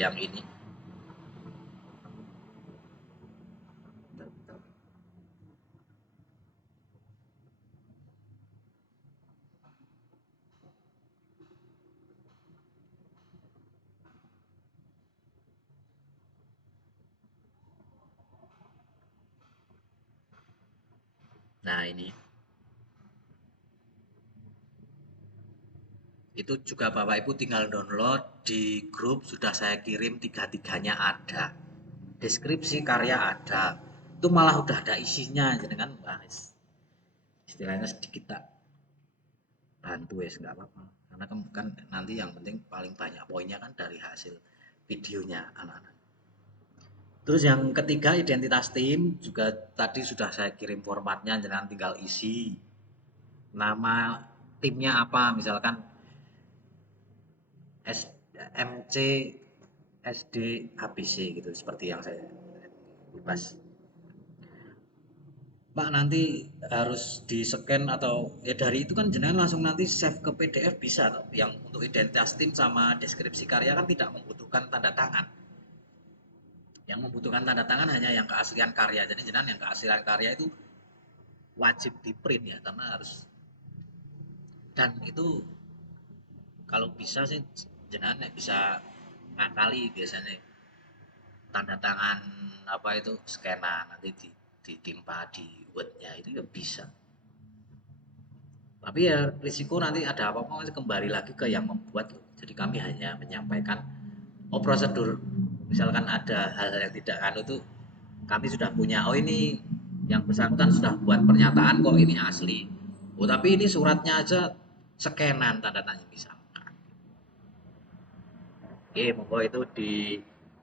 yang ini. Nah ini. Itu juga Bapak Ibu tinggal download, di grup sudah saya kirim, tiga-tiganya ada. Deskripsi karya ada. Itu malah udah ada isinya, jadi kan istilahnya sedikit tak bantu ya, nggak apa-apa. Karena kan nanti yang penting paling banyak poinnya kan dari hasil videonya anak-anak. Terus yang ketiga, identitas tim juga tadi sudah saya kirim formatnya, jangan tinggal isi nama timnya apa, misalkan MC SD ABC gitu, seperti yang saya bebas. Pak nanti harus di scan atau ya dari itu kan jenengan langsung nanti save ke PDF bisa toh. Yang untuk identitas tim sama deskripsi karya kan tidak membutuhkan tanda tangan. Yang membutuhkan tanda tangan hanya yang keaslian karya. Jadi jenengan yang keaslian karya itu wajib di print ya, karena harus, dan itu kalau bisa sih jenengan bisa ngakali biasanya tanda tangan apa itu scanan nanti ditimpa di wordnya itu ya bisa. Tapi ya risiko nanti ada apa-apa kembali lagi ke yang membuat. Jadi kami hanya menyampaikan prosedur. Misalkan ada hal-hal yang tidak anu itu kami sudah punya, oh ini yang bersangkutan sudah buat pernyataan kok ini asli. Oh tapi ini suratnya aja scanan tanda tanya misalkan. Oke, monggo itu di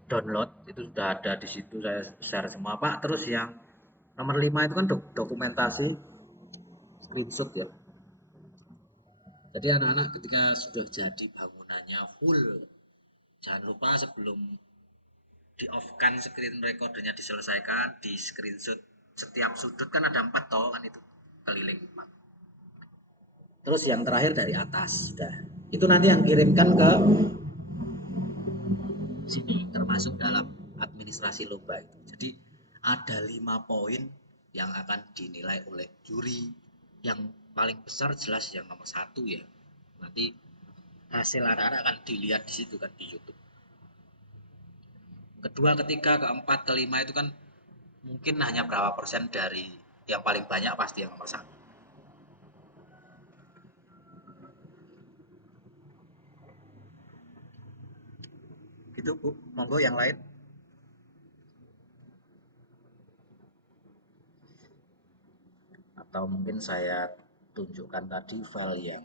download, itu sudah ada di situ, saya share semua Pak. Terus yang nomor 5 itu kan dokumentasi screenshot ya. Jadi anak-anak ketika sudah jadi bangunannya full, jangan lupa sebelum di off kan screen recordernya diselesaikan, di screenshot setiap sudut kan ada 4 toh kan, itu keliling 4. Terus yang terakhir dari atas sudah. Itu nanti yang kirimkan ke sini termasuk dalam administrasi lomba itu. Jadi ada 5 poin yang akan dinilai oleh juri. Yang paling besar jelas yang nomor 1 ya. Nanti hasil anak-anak akan dilihat di situ kan, di YouTube. Kedua, ketiga, keempat, kelima itu kan mungkin hanya berapa persen dari yang paling banyak, pasti yang nomor 1. Gitu Bu, monggo yang lain. Atau mungkin saya tunjukkan tadi file yang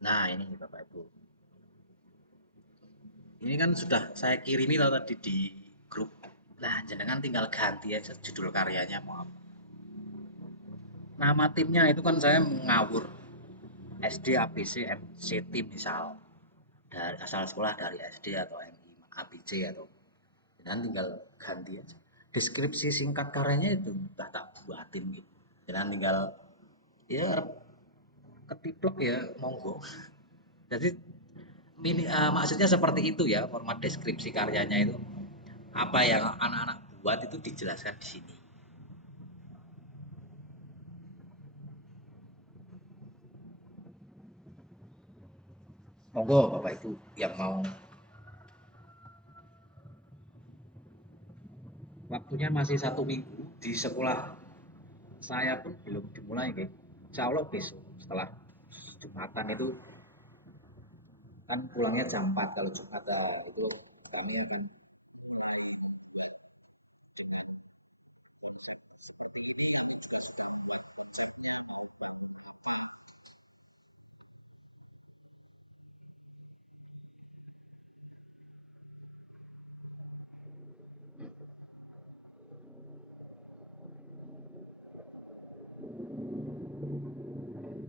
nah ini Bapak Ibu. Ini kan sudah saya kirimi tadi di grup. Nah, jenengan tinggal ganti aja judul karyanya mau apa. Nama timnya itu kan saya ngawur. SD ABC MC tim misal. Dari asal sekolah dari SD atau MI ABC atau dan tinggal ganti aja. Deskripsi singkat karyanya itu udah tak buatin gitu. Dan tinggal ya ketiplek ya monggo. Jadi maksudnya seperti itu ya, format deskripsi karyanya itu. Apa yang anak-anak buat itu dijelaskan di sini. Monggo Bapak Ibu yang mau. Waktunya masih 1 minggu di sekolah saya pun belum dimulai guys. Insya Allah besok setelah Jumatan itu kan pulangnya jam 4 kalau Jumat itu kami akan mulai dengan konsep seperti ini kalau jelas buat konsepnya mau apa.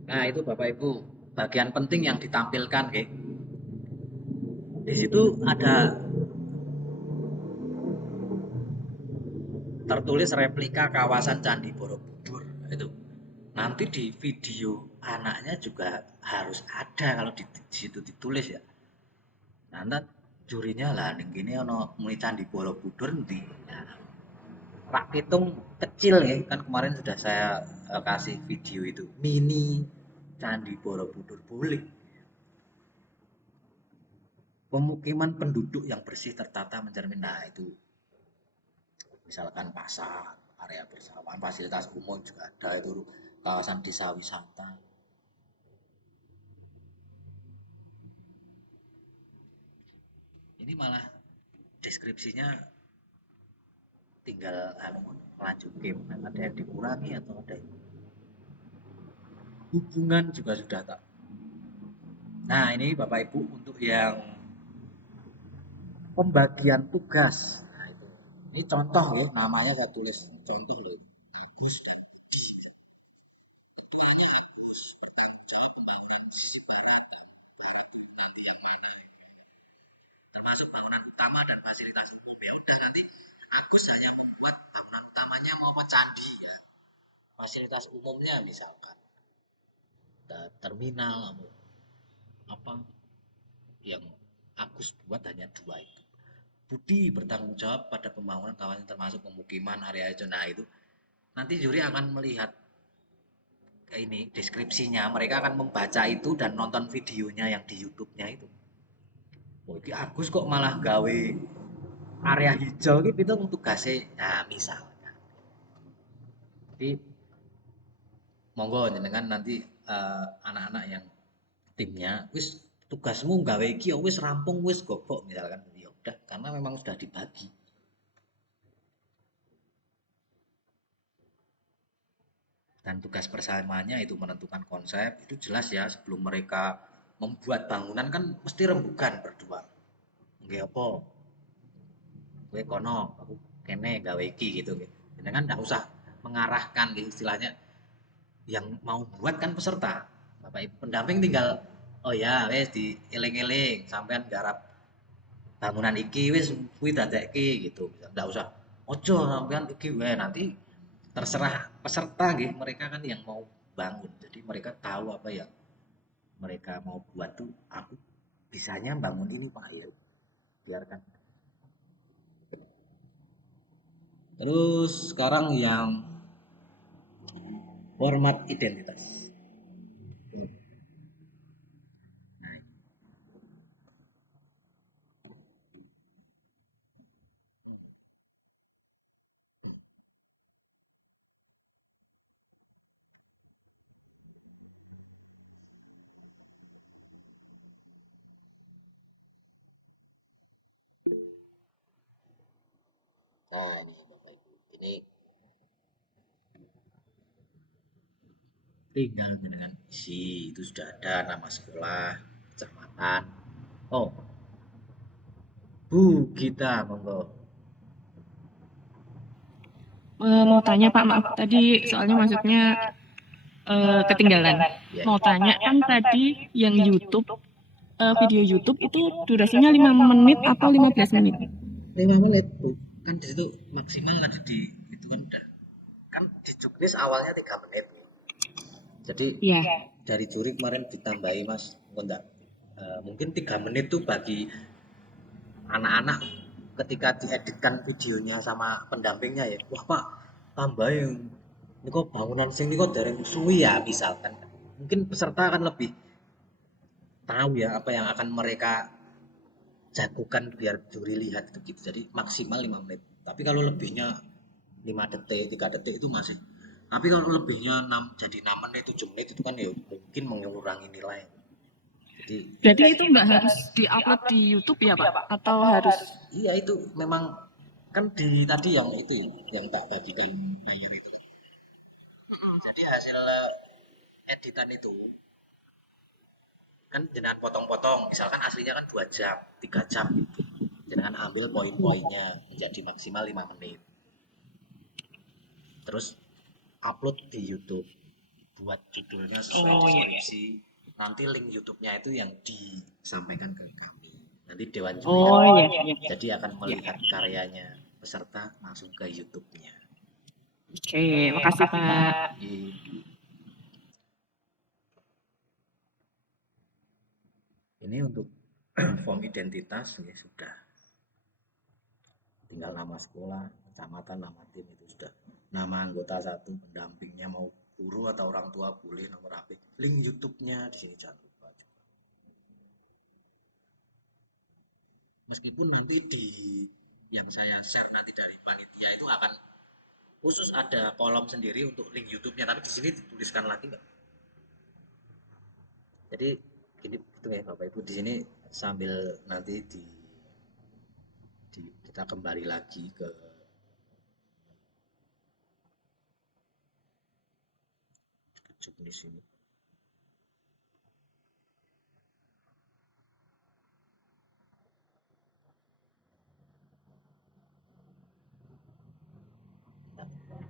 Nah itu Bapak Ibu bagian penting yang ditampilkan guys. Di situ ada tertulis replika kawasan Candi Borobudur itu. Nanti di video anaknya juga harus ada kalau di situ ditulis ya. Nanti jurinya lah ning kene ana muni Candi Borobudur ndi. Nah, rak pitung kecil ya kan kemarin sudah saya kasih video itu mini Candi Borobudur boleh. Pemukiman penduduk yang bersih tertata mencermin, nah itu misalkan pasar, area persawahan, fasilitas umum juga ada, itu kawasan desa wisata. Ini malah deskripsinya tinggal lanjut game, ada yang dikurangi atau ada yang hubungan juga sudah tak. Nah ini Bapak Ibu untuk yang pembagian tugas. Nah, itu. Ini contoh ya, namanya saya tulis contoh loh. Agus dan Budi. Ketuanya Agus, bertanggung jawab pembangunan Sibarat dan Barat itu nanti yang mainnya. Termasuk bangunan utama dan fasilitas umum ya udah nanti Agus hanya membuat bangunan utamanya maupun candi ya. Fasilitas umumnya misalkan terminal apa yang Agus buat hanya 2 itu. Budi bertanggung jawab pada pembangunan kawasan termasuk pemukiman area zona itu. Nanti juri akan melihat ini deskripsinya, mereka akan membaca itu dan nonton videonya yang di YouTube-nya itu. Oh, ini Agus kok malah gawe area hijau gitu itu untuk tugasnya. Nah, misalnya. Jadi monggo jenengan nanti anak-anak yang timnya wis tugasmu gawe iki wis rampung wis gobok misalkan ya udah karena memang sudah dibagi. Dan tugas bersamanya itu menentukan konsep, itu jelas ya sebelum mereka membuat bangunan kan mesti rembugan berdua. Nggih apa? Kowe kono, aku kene gawe iki gitu. Jangan nggak usah mengarahkan gitu istilahnya. Yang mau buat kan peserta. Bapak Ibu pendamping tinggal oh ya wes dieling-eling sampean garap bangunan iki wis kuwi dadekke gitu. Nggak usah ojo sampean iki wae nanti terserah peserta nggih mereka kan yang mau bangun. Jadi mereka tahu apa yang mereka mau buat tuh aku bisanya bangun ini Pak ya biarkan. Terus sekarang yang format identitas. Nah, ini Bapak Ibu. Ini tinggal dengan isi itu sudah ada nama sekolah, kecamatan. Oh, Bu Gita, monggo. Mau tanya Pak, maaf tadi soalnya masuknya ketinggalan. Ya. Mau tanya kan tadi yang YouTube, video YouTube itu durasinya 5 menit atau 15 menit? 5 menit, Bu. Kan di situ maksimal tadi di itu kan udah. Kan di juknis awalnya 3 menit. Jadi Iya. dari juri kemarin ditambahi Mas, enggak. Mungkin 3 menit tuh bagi anak-anak ketika dieditkan videonya sama pendampingnya ya. Wah Pak, tambahin. Ini kok bangunan sing ini kok dari suwi ya misalkan. Mungkin peserta akan lebih tahu ya apa yang akan mereka jagokan biar juri lihat itu gitu. Jadi maksimal 5 menit. Tapi kalau lebihnya 5 detik, 3 detik itu masih. Tapi kalau lebihnya 6 jadi 6 menit, 7 menit itu kan ya mungkin mengurangi nilai. Jadi Berarti itu nggak harus diupload di YouTube ya Pak? Atau harus? iya itu memang kan di tadi yang itu yang tak bagikan layar itu. Jadi hasil editan itu kan jenengan potong-potong, misalkan aslinya kan 2 jam, 3 jam gitu. Jenengan ambil poin-poinnya menjadi maksimal 5 menit. Terus upload di YouTube. Buat judulnya sesuai Oh iya. deskripsi. Nanti link YouTube-nya itu yang disampaikan ke kami. Nanti Dewan Juri kan. Oh iya, iya. Jadi akan melihat karyanya peserta langsung ke YouTube-nya. Oke, makasih Pak. Ini untuk form identitas ya sudah. Tinggal nama sekolah, kecamatan, nama tim itu sudah. Nama anggota satu, pendampingnya mau guru atau orang tua boleh nomor HP. Link YouTube-nya di sini jangan lupa. Meskipun nanti di yang saya share nanti dari panitia itu akan khusus ada kolom sendiri untuk link YouTube-nya, tapi di sini dituliskan lagi enggak. Jadi gini gitu ya Bapak Ibu di sini sambil nanti kita kembali lagi ke juknis ini.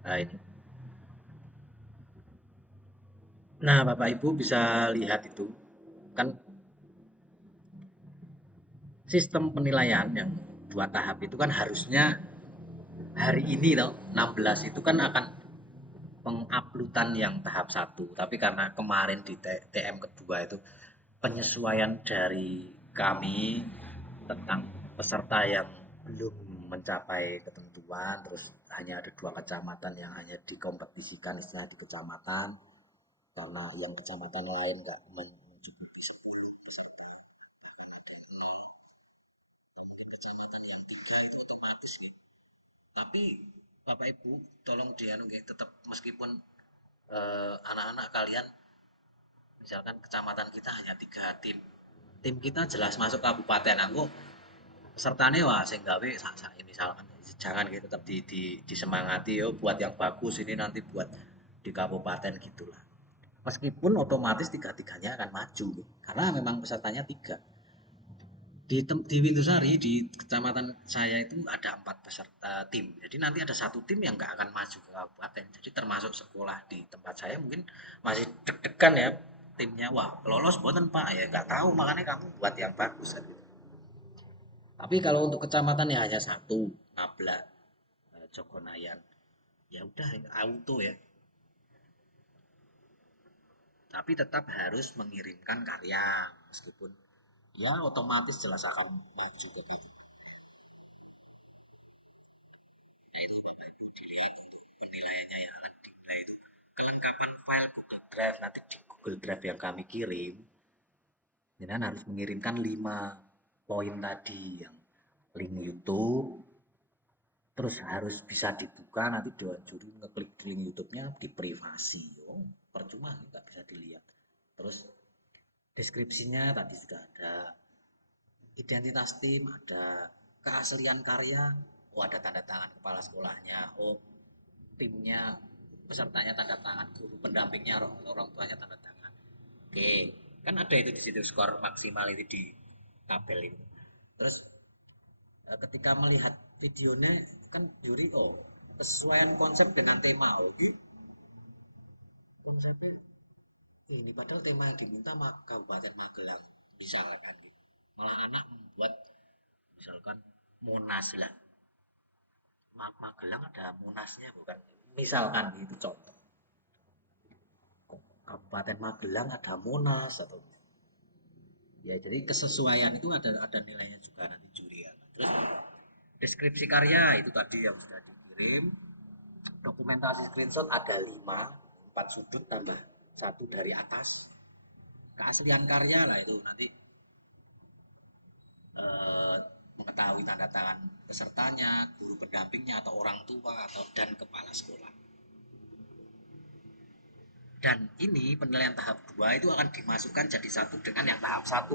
Nah ini. Nah Bapak Ibu bisa lihat itu kan sistem penilaian yang 2 tahap itu kan harusnya hari ini loh 16 itu kan akan penguploadan yang tahap 1 tapi karena kemarin di TM kedua itu penyesuaian dari kami tentang peserta yang belum mencapai ketentuan terus hanya ada 2 kecamatan yang hanya dikompetisikan istilah di kecamatan karena yang kecamatan lain nggak mencukupi peserta mungkin kecamatan yang 3 itu otomatis nih tapi Bapak Ibu tolong dianu tetap meskipun anak-anak kalian misalkan kecamatan kita hanya 3 tim tim kita jelas masuk kabupaten aku pesertanya wah sing gawe misalkan jangan gitu tetap disemangati yo buat yang bagus ini nanti buat di kabupaten gitulah. Meskipun otomatis tiga-tiganya akan maju karena memang pesertanya tiga. Di Windusari di kecamatan saya itu ada 4 peserta tim. Jadi nanti ada satu tim yang nggak akan maju ke kabupaten. Jadi termasuk sekolah di tempat saya mungkin masih deg-degan ya timnya. Wah lolos buatan Pak ya nggak tahu makanya kamu buat yang bagus kan gitu. Tapi kalau untuk kecamatan ya hanya satu, Nabla, Jogonayan. Ya udah auto ya. Tapi tetap harus mengirimkan karya meskipun ya otomatis jelas akan maju ke itu. Ya itu Bapak Ibu dilihat penilaiannya ya alat dinilai itu kelengkapan file Google Drive nanti di Google Drive yang kami kirim. Jadi harus mengirimkan 5 poin tadi yang link YouTube, terus harus bisa dibuka nanti dewan juri ngeklik link YouTube-nya di privasi. Oh, percuma nggak bisa dilihat. Terus deskripsinya tadi sudah ada, identitas tim ada, keaslian karya, oh ada tanda tangan kepala sekolahnya, oh timnya pesertanya tanda tangan, guru pendampingnya orang tuanya tanda tangan. Oke, kan ada itu di situ skor maksimal itu di tabel itu. Terus ketika melihat videonya kan juri oh kesesuaian konsep dengan tema oh konsepnya ini padahal tema yang diminta Kabupaten Magelang misalkan gitu. Malah anak membuat misalkan Monas lah Magelang ada Monasnya bukan misalkan itu contoh Kabupaten Magelang ada Monas atau ya jadi kesesuaian itu ada nilainya juga nanti juri ya. Terus deskripsi karya itu tadi yang sudah dikirim, dokumentasi screenshot ada 5, 4 sudut tambah satu dari atas, keaslian karya lah itu nanti eh, mengetahui tanda tangan pesertanya, guru pendampingnya atau orang tua atau dan kepala sekolah. Dan ini penilaian tahap 2 itu akan dimasukkan jadi satu dengan yang tahap 1.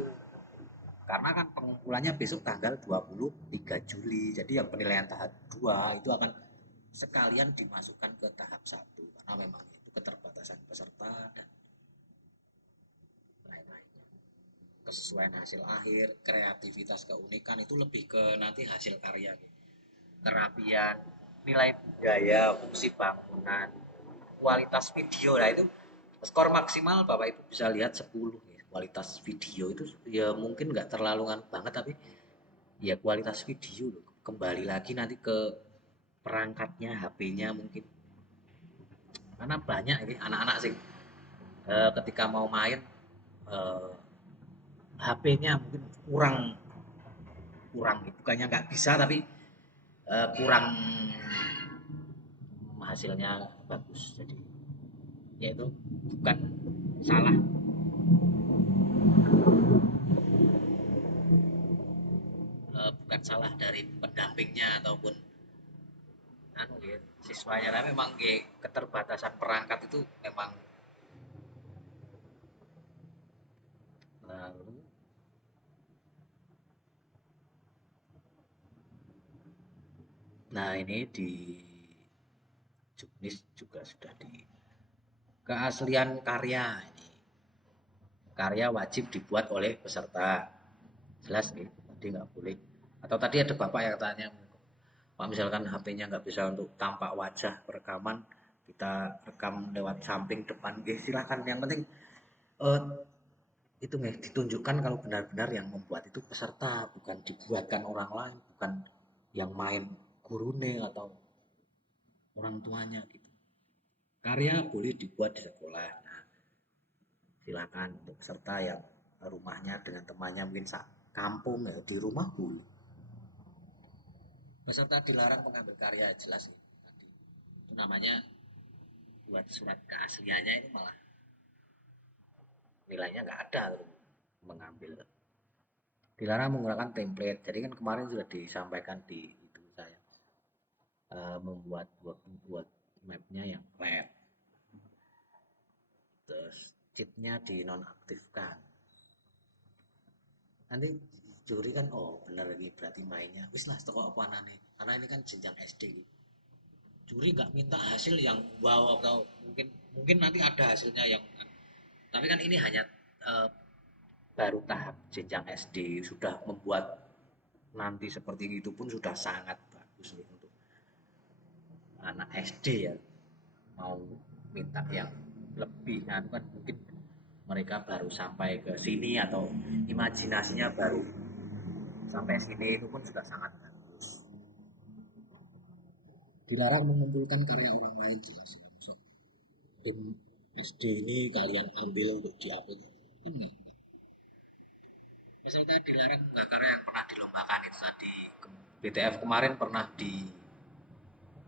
Karena kan pengumpulannya besok tanggal 23 Juli. Jadi yang penilaian tahap 2 itu akan sekalian dimasukkan ke tahap 1 karena memang itu keterbatasan peserta dan lain-lainnya. Kesesuaian hasil akhir, kreativitas, keunikan itu lebih ke nanti hasil karya. Kerapian, nilai budaya, fungsi bangunan, kualitas video. Nah itu skor maksimal Bapak Ibu bisa lihat 10 ya. Kualitas video itu ya mungkin nggak terlalu banget tapi ya kualitas video loh. Kembali lagi nanti ke perangkatnya, HP-nya mungkin. Karena banyak ini anak-anak sih ketika mau main HP-nya mungkin kurang kurang bukannya nggak bisa tapi kurang hasilnya bagus jadi yaitu bukan salah bukan salah dari pendampingnya ataupun anu ya siswanya tapi memang keterbatasan perangkat itu memang lalu nah ini di Juknis juga sudah di keaslian karya ini karya wajib dibuat oleh peserta jelas nih tadi nggak boleh atau tadi ada bapak yang tanya Pak misalkan HP-nya nggak bisa untuk tampak wajah rekaman kita rekam lewat samping depan silahkan yang penting eh, itu nih ditunjukkan kalau benar-benar yang membuat itu peserta bukan dibuatkan orang lain bukan yang main gurune atau orang tuanya gitu karya boleh dibuat di sekolah nah silakan untuk peserta yang rumahnya dengan temannya mungkin kampung ya di rumah boleh peserta dilarang mengambil karya jelas ya. Itu namanya buat surat keasliannya itu malah nilainya nggak ada mengambil dilarang menggunakan template jadi kan kemarin sudah disampaikan di itu saya membuat mapnya yang flat terus cheatnya dinonaktifkan nanti juri kan oh benar lagi berarti mainnya wis lah toko apa nih karena ini kan jenjang SD gitu. juri nggak minta hasil yang wow atau mungkin nanti ada hasilnya yang, tapi kan ini hanya eh, baru tahap jenjang SD, sudah membuat nanti seperti itu pun sudah sangat bagus nih untuk anak SD ya, mau minta yang lebih nah itu kan mungkin mereka baru sampai ke sini atau imajinasinya baru sampai sini, itu pun sudah sangat bagus. Dilarang mengumpulkan karya orang lain jelas ya. Masuk tim SD ini kalian ambil untuk diupload kan enggak. Misalnya dilarang enggak karena yang pernah dilombakan itu tadi BTF kemarin pernah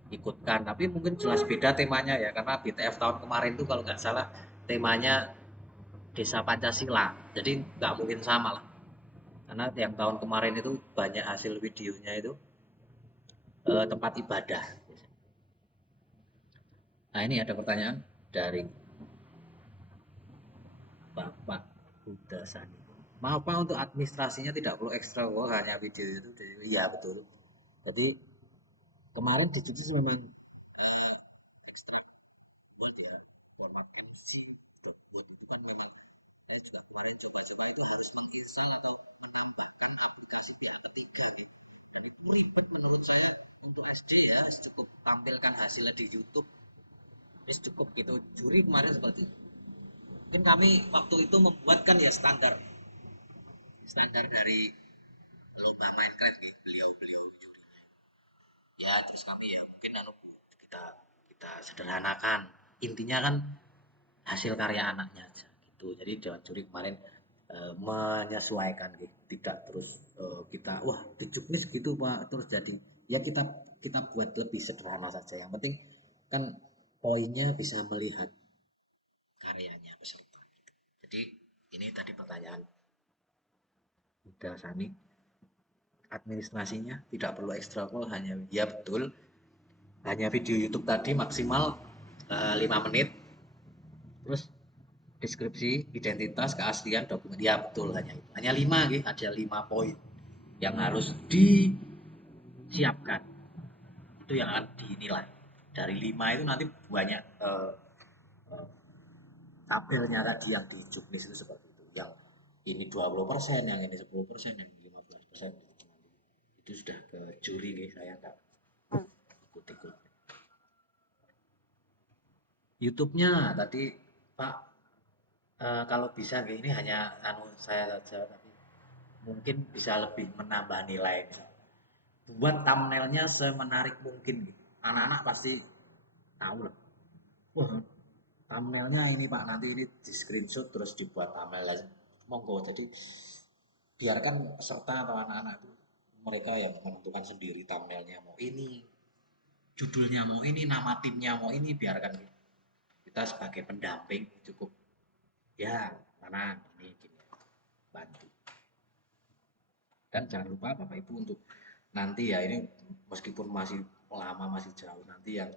diikutkan, tapi mungkin jelas beda temanya ya, karena BTF tahun kemarin itu kalau nggak salah temanya Desa Pancasila, jadi nggak mungkin sama lah, karena yang tahun kemarin itu banyak hasil videonya itu tempat ibadah. Nah ini ada pertanyaan dari Bapak Buddha Sani. Maaf Pak, untuk administrasinya tidak perlu ekstra, hanya video itu. Iya betul. Jadi kemarin di situ memang eh, ekstra buat ya format MC untuk buat itu kan memang saya juga kemarin coba-coba itu harus menginstal atau menambahkan aplikasi pihak ketiga gitu. Dan itu ribet menurut saya untuk SD ya, cukup tampilkan hasilnya di YouTube. Ini cukup gitu. Juri kemarin seperti itu. Mungkin kami waktu itu membuatkan ya standar standar dari lomba Minecraft gitu, beliau juri. Ya terus kami ya mungkin kita kita sederhanakan. Intinya kan hasil karya anaknya aja gitu. Jadi Dewan Juri kemarin menyesuaikan gitu. Tidak terus kita wah dijuknis gitu Pak terus jadi ya kita buat lebih sederhana saja. Yang penting kan poinnya bisa melihat karyanya peserta. Jadi ini tadi pertanyaan Uda Sani, administrasinya tidak perlu ekstra call, hanya ya betul, hanya video YouTube tadi maksimal 5 menit, terus deskripsi, identitas, keaslian, dokumen, ya betul, hanya 5 gitu, ada 5 poin yang harus disiapkan, itu yang akan dinilai. Dari 5 itu nanti banyak uh, tabelnya tadi yang di juknis itu seperti itu, yang ini 20%, yang ini 10%, yang 15%, itu sudah ke juri nih, saya nggak ikut-ikut. YouTube-nya tadi Pak, kalau bisa ini hanya saya saja, tapi mungkin bisa lebih menambah nilai. Buat thumbnailnya semenarik mungkin gitu. Anak-anak pasti tahu lah. Wah, thumbnailnya ini Pak, nanti ini di screenshot terus dibuat thumbnail aja. Monggo, jadi biarkan peserta atau anak-anak itu mereka yang menentukan sendiri thumbnailnya mau ini, judulnya mau ini, nama timnya mau ini, biarkan gitu. Kita sebagai pendamping cukup ya mana ini gini, bantu. Dan jangan lupa Bapak Ibu untuk nanti ya ini meskipun masih lama masih jauh, nanti yang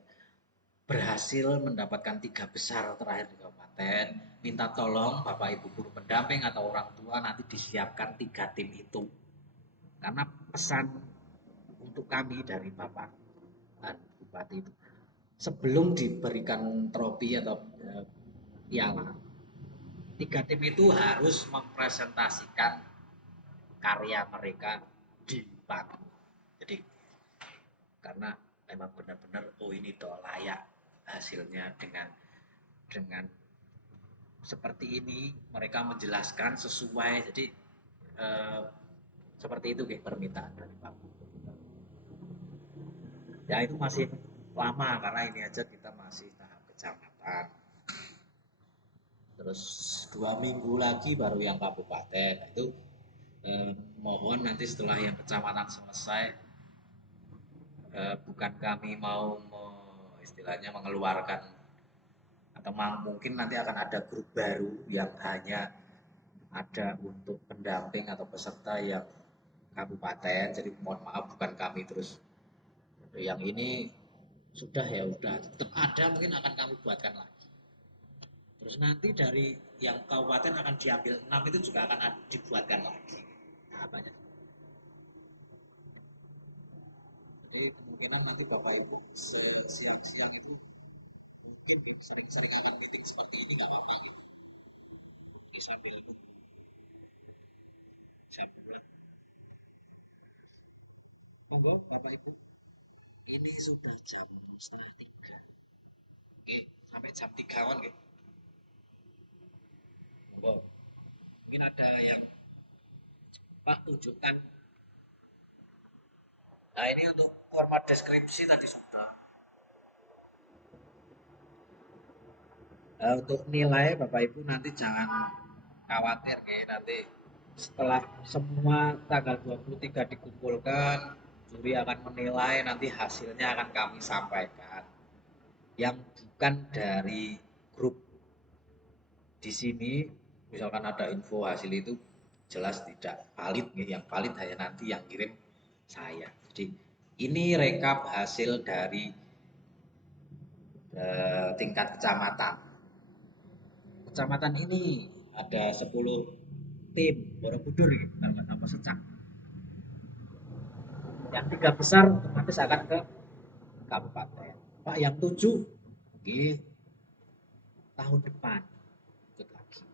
berhasil mendapatkan 3 besar terakhir di kabupaten, minta tolong Bapak Ibu guru pendamping atau orang tua nanti disiapkan 3 tim itu, karena pesan untuk kami dari Bapak dan Bupati itu sebelum diberikan trofi atau piala, 3 tim itu harus mempresentasikan karya mereka di panggung. Jadi karena memang benar-benar oh ini toh layak hasilnya dengan seperti ini, mereka menjelaskan sesuai, jadi eh, seperti itu kayak permintaan dari Pak. Ya itu masih lama karena ini aja kita masih tahap kecamatan. Terus 2 minggu lagi baru yang kabupaten. Nah, itu mohon nanti setelah yang kecamatan selesai, bukan kami mau istilahnya mengeluarkan atau mungkin nanti akan ada grup baru yang hanya ada untuk pendamping atau peserta yang kabupaten. Jadi mohon maaf bukan kami terus yang ini sudah ya udah tetap ada, mungkin akan kami buatkan lagi. Terus nanti dari yang kabupaten akan diambil 6 itu juga akan dibuatkan lagi. Nah, banyak. Jadi Jadi kemungkinan nanti Bapak Ibu siang-siang itu mungkin sering-sering akan meeting seperti ini nggak apa-apa gitu. Jadi sambil monggo Bapak Ibu. Ini sudah jam 2:30. Oke, sampai jam 3-an gitu. Monggo. Mungkin ada yang Pak tunjukkan. Nah, ini untuk format deskripsi tadi sudah. Untuk nilai Bapak Ibu nanti jangan khawatir ya, nanti setelah semua tanggal 23 dikumpulkan, juri akan menilai, nanti hasilnya akan kami sampaikan. Yang bukan dari grup di sini, misalkan ada info hasil itu jelas tidak valid, yang valid hanya nanti yang kirim saya. Jadi ini rekap hasil dari tingkat kecamatan. Kecamatan ini ada 10 tim Borobudur gitu, apa secak. Yang 3 besar otomatis akan ke kabupaten. Pak yang 7 oke, tahun depan ikut lagi.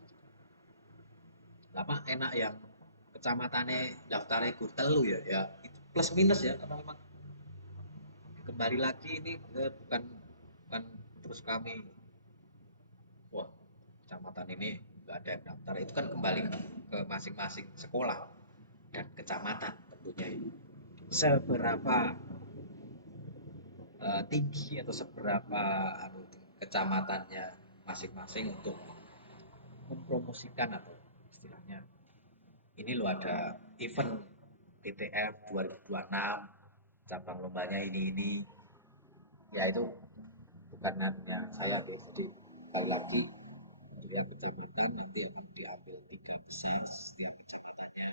Lah Pak enak yang kecamatannya daftarnya Gurtelu ya itu plus minus ya karena memang kembali lagi ini bukan terus kami wah kecamatan ini nggak ada yang daftar, itu kan kembali ke masing-masing sekolah dan kecamatan tentunya ini seberapa tinggi atau seberapa kecamatannya masing-masing untuk mempromosikan atau istilahnya ini loh ada event TTF 2026 cabang lombanya ini ya itu bukan hanya saya jadi sekali lagi dua kecamatan nanti akan diambil 3 besar setiap kecamatannya.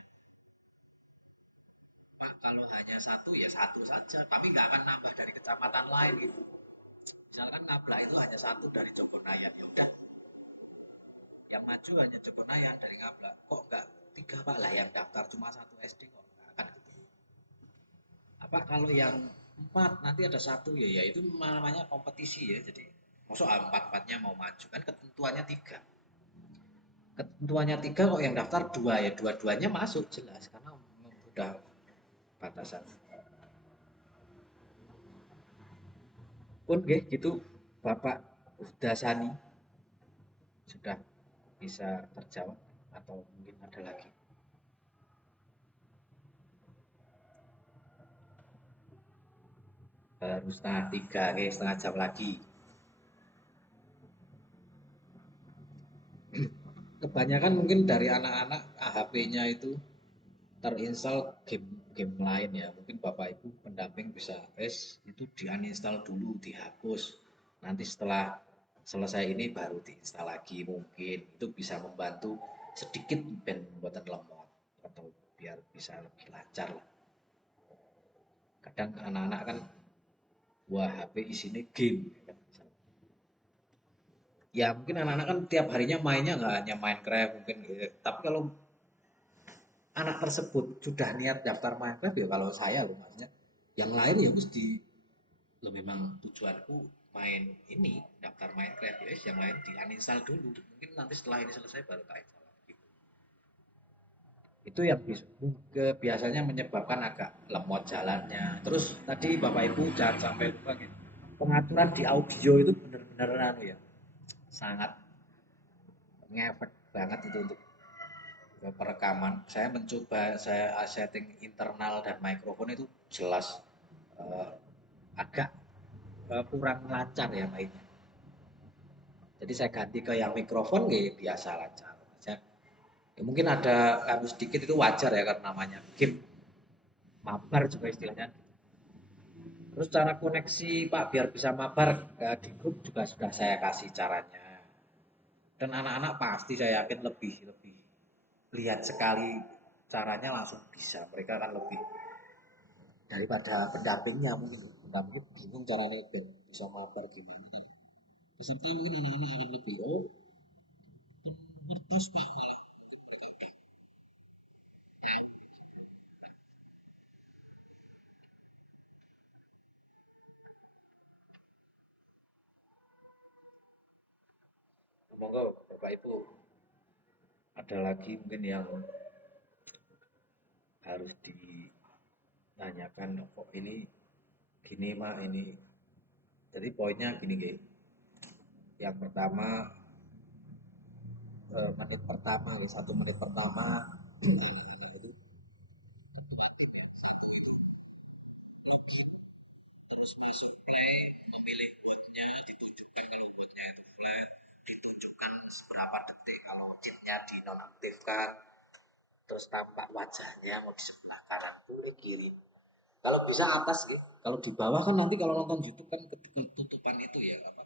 Pak kalau hanya satu ya satu saja kami nggak akan nambah dari kecamatan lain gitu. Misalkan Ngablak itu hanya satu dari Jogonayan ya udah yang maju hanya Jogonayan dari Ngablak kok nggak 3 Pak lah yang daftar cuma 1 SD kok akan gitu. Apa kalau yang 4 nanti ada satu ya itu namanya kompetisi ya jadi maksud 4-4-nya mau maju kan ketentuannya 3 kok yang daftar 2 ya dua-duanya masuk jelas karena udah batasan pun gitu Bapak Dasani sudah bisa terjawab atau mungkin ada lagi. Baru setengah 3, setengah jam lagi. Kebanyakan mungkin dari anak-anak HP-nya itu terinstall game lain ya. Mungkin Bapak Ibu pendamping bisa itu di-uninstall dulu, dihapus. Nanti setelah selesai ini baru diinstal lagi mungkin. Itu bisa membantu sedikit ben buatan lemot atau biar bisa lebih lancar lah. Kadang anak-anak kan wah HP isinya game ya mungkin anak-anak kan tiap harinya mainnya nggak hanya Minecraft mungkin gitu. Tapi kalau anak tersebut sudah niat daftar Minecraft ya kalau saya loh maksudnya yang lain ya mesti lo memang tujuanku main ini daftar Minecraft ya yang lain di uninstall dulu mungkin nanti setelah ini selesai baru tak install lagi. Itu yang biasanya menyebabkan agak lemot jalannya. Terus tadi Bapak Ibu jangan sampai lupa gitu. Pengaturan di audio itu benar-benar ya sangat ngefek banget itu untuk perekaman. Saya mencoba saya setting internal dan mikrofon itu jelas agak kurang lancar ya mainnya. Jadi saya ganti ke yang mikrofon biasa lancar. Ya, mungkin ada sedikit itu wajar ya karena namanya game mabar juga istilahnya. Terus cara koneksi Pak biar bisa mabar di grup juga sudah saya kasih caranya. Dan anak-anak pasti saya yakin lebih lebih lihat sekali caranya langsung bisa. Mereka akan lebih daripada pendampingnya mungkin. Pendamping bingung caranya bisa mabar gimana. Peserta ini lebih oh ngertos Pak. Monggo Bapak Ibu, ada lagi mungkin yang harus ditanyakan kok ini gini Mak ini. Jadi poinnya gini guys. Yang pertama menit pertama, 1 menit pertama jadi memilih botnya, ditujukan kalau botnya itu flat, ditujukan seberapa detik kalau chipnya dinonaktifkan, terus tampak wajahnya mau di sebelah kanan boleh kiri. Kalau bisa atas gitu. Kalau di bawah kan nanti kalau nonton YouTube kan ketutupan itu ya apa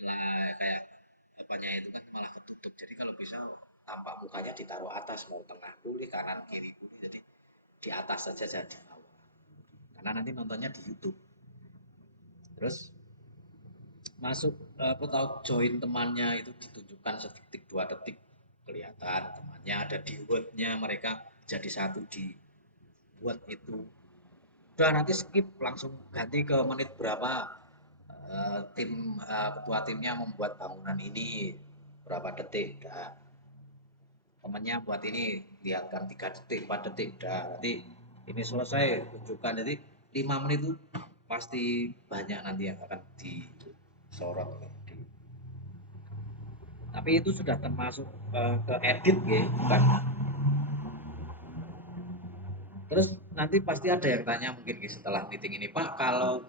lah kayak apanya itu kan malah ketutup. Jadi kalau bisa tampak mukanya ditaruh atas, mau tengah boleh, kanan kiri boleh. Jadi di atas saja jadi bawah. Karena nanti nontonnya di YouTube. Terus masuk apa tahu join temannya itu ditunjukkan sedetik 2 detik kelihatan temannya ada di wordnya mereka jadi satu di buat itu. Udah nanti skip langsung ganti ke menit berapa ketua timnya membuat bangunan ini berapa detik udah temannya buat ini lihatkan 3 detik 4 detik udah nanti ini selesai tunjukkan jadi 5 menit itu pasti banyak nanti yang akan disorot tapi itu sudah termasuk ke edit ya bukan. Terus nanti pasti ada yang tanya mungkin setelah meeting ini Pak kalau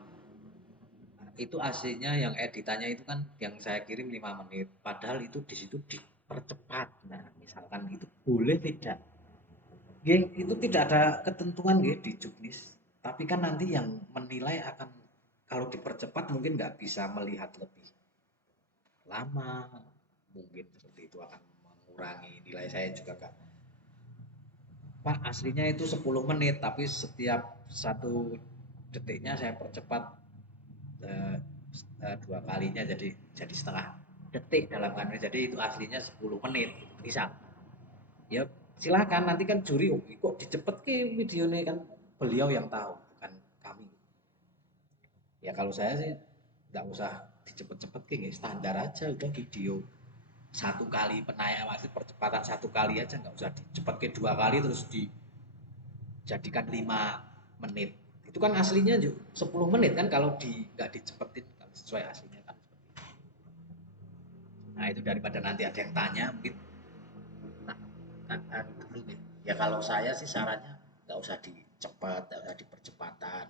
itu aslinya yang editannya itu kan yang saya kirim 5 menit padahal itu di situ dipercepat nah misalkan itu boleh tidak Geng, itu tidak ada ketentuan ya di juknis tapi kan nanti yang menilai akan kalau dipercepat mungkin nggak bisa melihat lebih lama mungkin seperti itu akan mengurangi nilai saya juga kan Pak aslinya itu 10 menit tapi setiap 1 detiknya saya percepat eh, 2 kalinya jadi setengah detik dalam kan jadi itu aslinya 10 menit misal ya silakan nanti kan juri oh, kok dicepet ke videonya kan beliau yang tahu bukan kami ya kalau saya sih nggak usah dicepet-cepet ke standar aja udah video 1 kali penayang masih percepatan 1 kali aja nggak usah dicepet ke 2 kali terus dijadikan 5 menit itu kan aslinya 10 menit kan kalau nggak dicepetin kalau sesuai aslinya kan nah itu daripada nanti ada yang tanya mungkin kan dulu nih ya kalau saya sih sarannya nggak usah dicepat nggak usah dipercepatan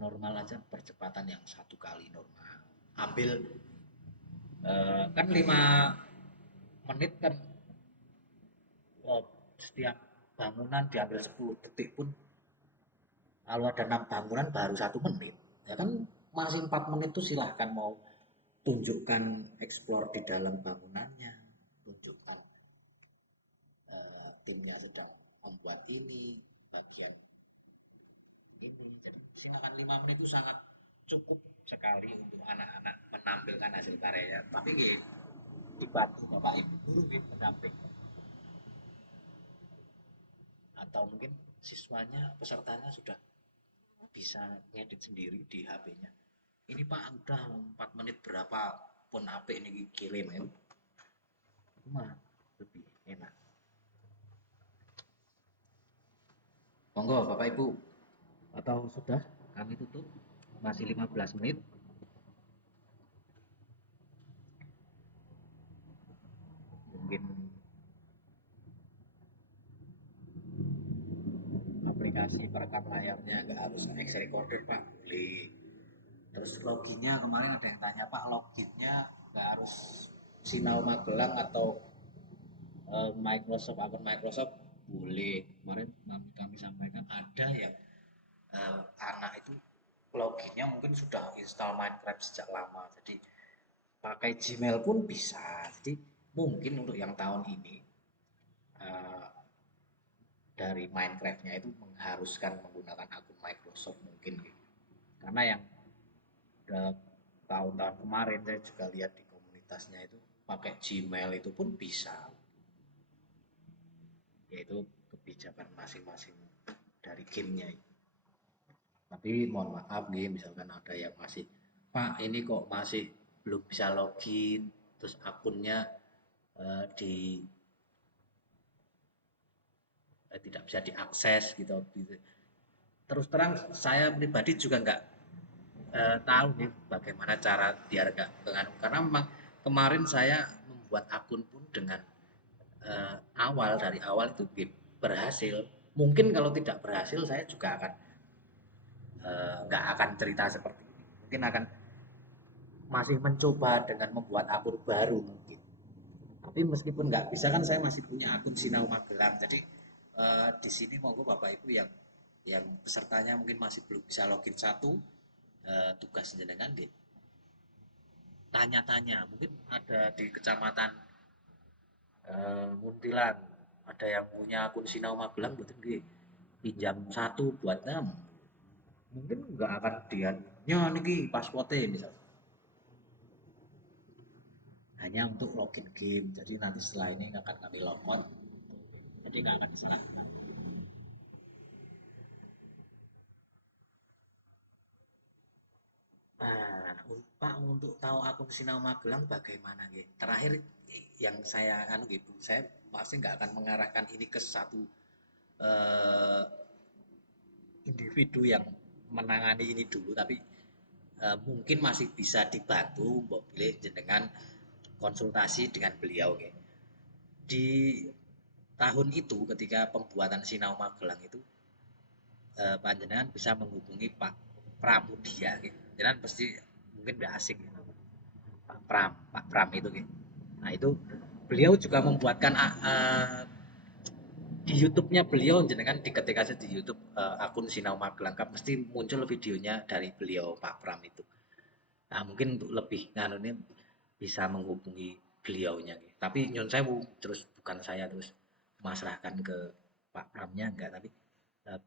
normal aja percepatan yang 1 kali normal ambil kan 5 menit kan oh, setiap bangunan diambil 10 detik pun kalau ada 6 bangunan baru 1 menit ya kan masih 4 menit tuh silahkan mau tunjukkan explore di dalam bangunannya tunjukkan timnya sedang membuat ini bagian ini jadi silakan 5 menit itu sangat cukup sekali untuk anak-anak menampilkan hasil karyanya tapi ya, dibantu bapak ibu guru ya, pendamping atau mungkin siswanya pesertanya sudah bisa ngedit sendiri di HP-nya ini pak udah 4 menit berapa pun HP ini kirim ya itu mah lebih enak monggo bapak ibu atau sudah kami tutup masih 15 menit mungkin aplikasi perekam layarnya nggak harus X recorder pak boleh terus loginnya kemarin ada yang tanya pak loginnya nggak harus Sinau Magelang atau Microsoft akun Microsoft boleh kemarin kami sampaikan ada yang anak itu loginnya mungkin sudah install Minecraft sejak lama jadi pakai Gmail pun bisa jadi mungkin untuk yang tahun ini uh, dari Minecraft-nya itu mengharuskan menggunakan akun Microsoft mungkin gitu. Karena yang tahun-tahun kemarin saya juga lihat di komunitasnya itu pakai Gmail itu pun bisa. Yaitu kebijakan masing-masing dari gamenya. Tapi mohon maaf nih misalkan ada yang masih Pak ini kok masih belum bisa login, terus akunnya di tidak bisa diakses gitu. Terus terang saya pribadi juga nggak tahu nih bagaimana cara biar nggak keganggu, karena memang kemarin saya membuat akun pun dengan awal dari awal itu berhasil. Mungkin kalau tidak berhasil saya juga akan nggak akan cerita seperti ini. Mungkin akan masih mencoba dengan membuat akun baru mungkin. Tapi meskipun nggak bisa kan saya masih punya akun Sinau Magelang. Jadi di sini monggo Bapak Ibu yang pesertanya mungkin masih belum bisa login satu, tugas jenengan gitu. Tanya-tanya, mungkin ada di kecamatan Muntilan, ada yang punya akun Sinau Magelang betul nggih. Pinjam satu buat 6. Mungkin nggak akan dia nya niki pasportnya misal. Hanya untuk login game. Jadi nanti setelah ini akan kami logout. Jadi nggak akan disalahkan. Nah, Pak untuk tahu akun Sinau Magelang bagaimana nggih? Terakhir yang saya anu gitu, saya pasti nggak akan mengarahkan ini ke satu eh, individu yang menangani ini dulu, tapi mungkin masih bisa dibantu mbok pilih jenengan konsultasi dengan beliau nggih. Di tahun itu ketika pembuatan Sinau Magelang itu panjenengan bisa menghubungi Pak Pramudia gitu. Jenengan pasti mungkin udah asing ya. Pak Pram itu gitu. Nah itu beliau juga membuatkan di YouTube-nya beliau jenengan diketik aja di YouTube akun Sinau Magelang pasti muncul videonya dari beliau Pak Pram itu. Nah mungkin untuk lebih nganu ini bisa menghubungi beliaunya. Gitu. Tapi nyon sewu terus bukan saya terus masrahkan ke Pak Pramnya enggak, tapi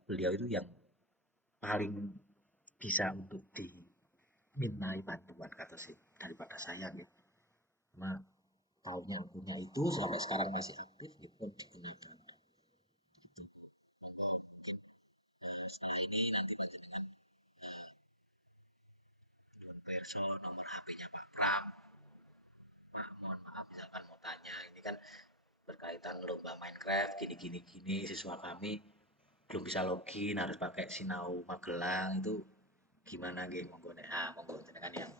beliau itu yang paling bisa untuk dimintai bantuan kata sih daripada saya gitu. Karena tahunnya punya itu sampai sekarang masih aktif gitu digunakan. Gitu. Mungkin setelah ini nanti dengan verso nomor HP-nya Pak Pram. Pak, mohon maaf misalkan mau tanya ini kan berkaitan lomba Minecraft gini siswa kami belum bisa login harus pakai Sinau Magelang itu gimana gitu monggo monggo jenengan yang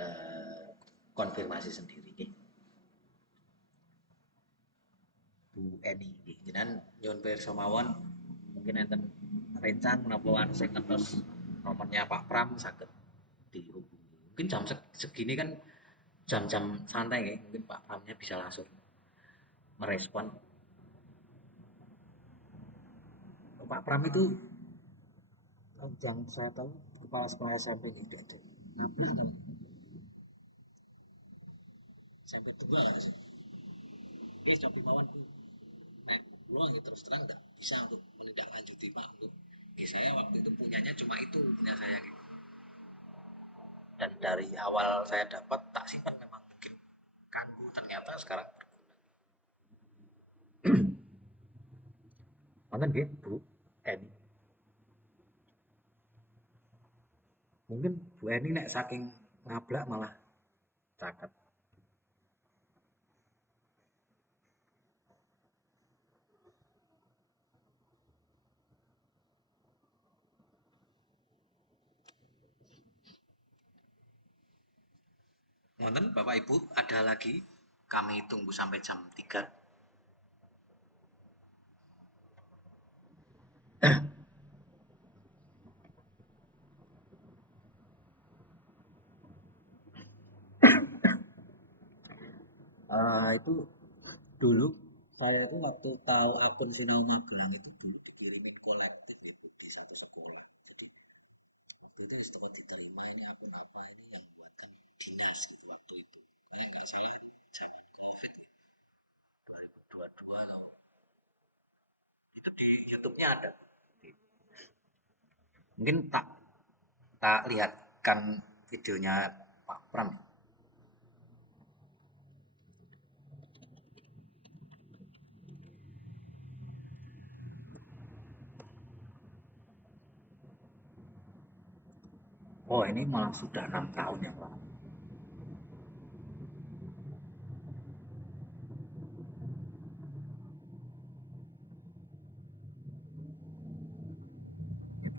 eh, konfirmasi sendiri nih Bu Eni nggih jenengan nyuwun pirsa mawon mungkin enten rencang menapa anu sing ngertos nomornya Pak Pram saged dihubungi mungkin jam segini kan jam-jam santai ya mungkin Pak Pramnya bisa langsung merespon. Pak Pram itu yang saya tahu kepala sekolah SMP gitu itu nabrak atau SMP 2 kan sih coba mawon nah pulang gitu terus terang nggak bisa untuk menindaklanjuti Pak untuk saya waktu itu punyanya cuma itu punya saya gitu dan dari awal saya dapat tak simpan memang mungkin kanggu ternyata sekarang nonton gitu Bu Eni mungkin Bu Eni nek saking ngablak malah caket nonton Bapak Ibu ada lagi kami tunggu sampai jam 3. Itu dulu saya itu waktu tahu akun Sinau Magelang itu dulu dikirimin kolektif itu di satu sekolah. Jadi waktu itu setelah diterima ini akun apa ini yang buatkan dinas gitu waktu itu. Ini enggak saya COVID gitu. 2022 itu di YouTube-nya ada. Mungkin tak tak lihatkan videonya Pak Pram. Oh ini malah sudah 6 tahun ya Pak.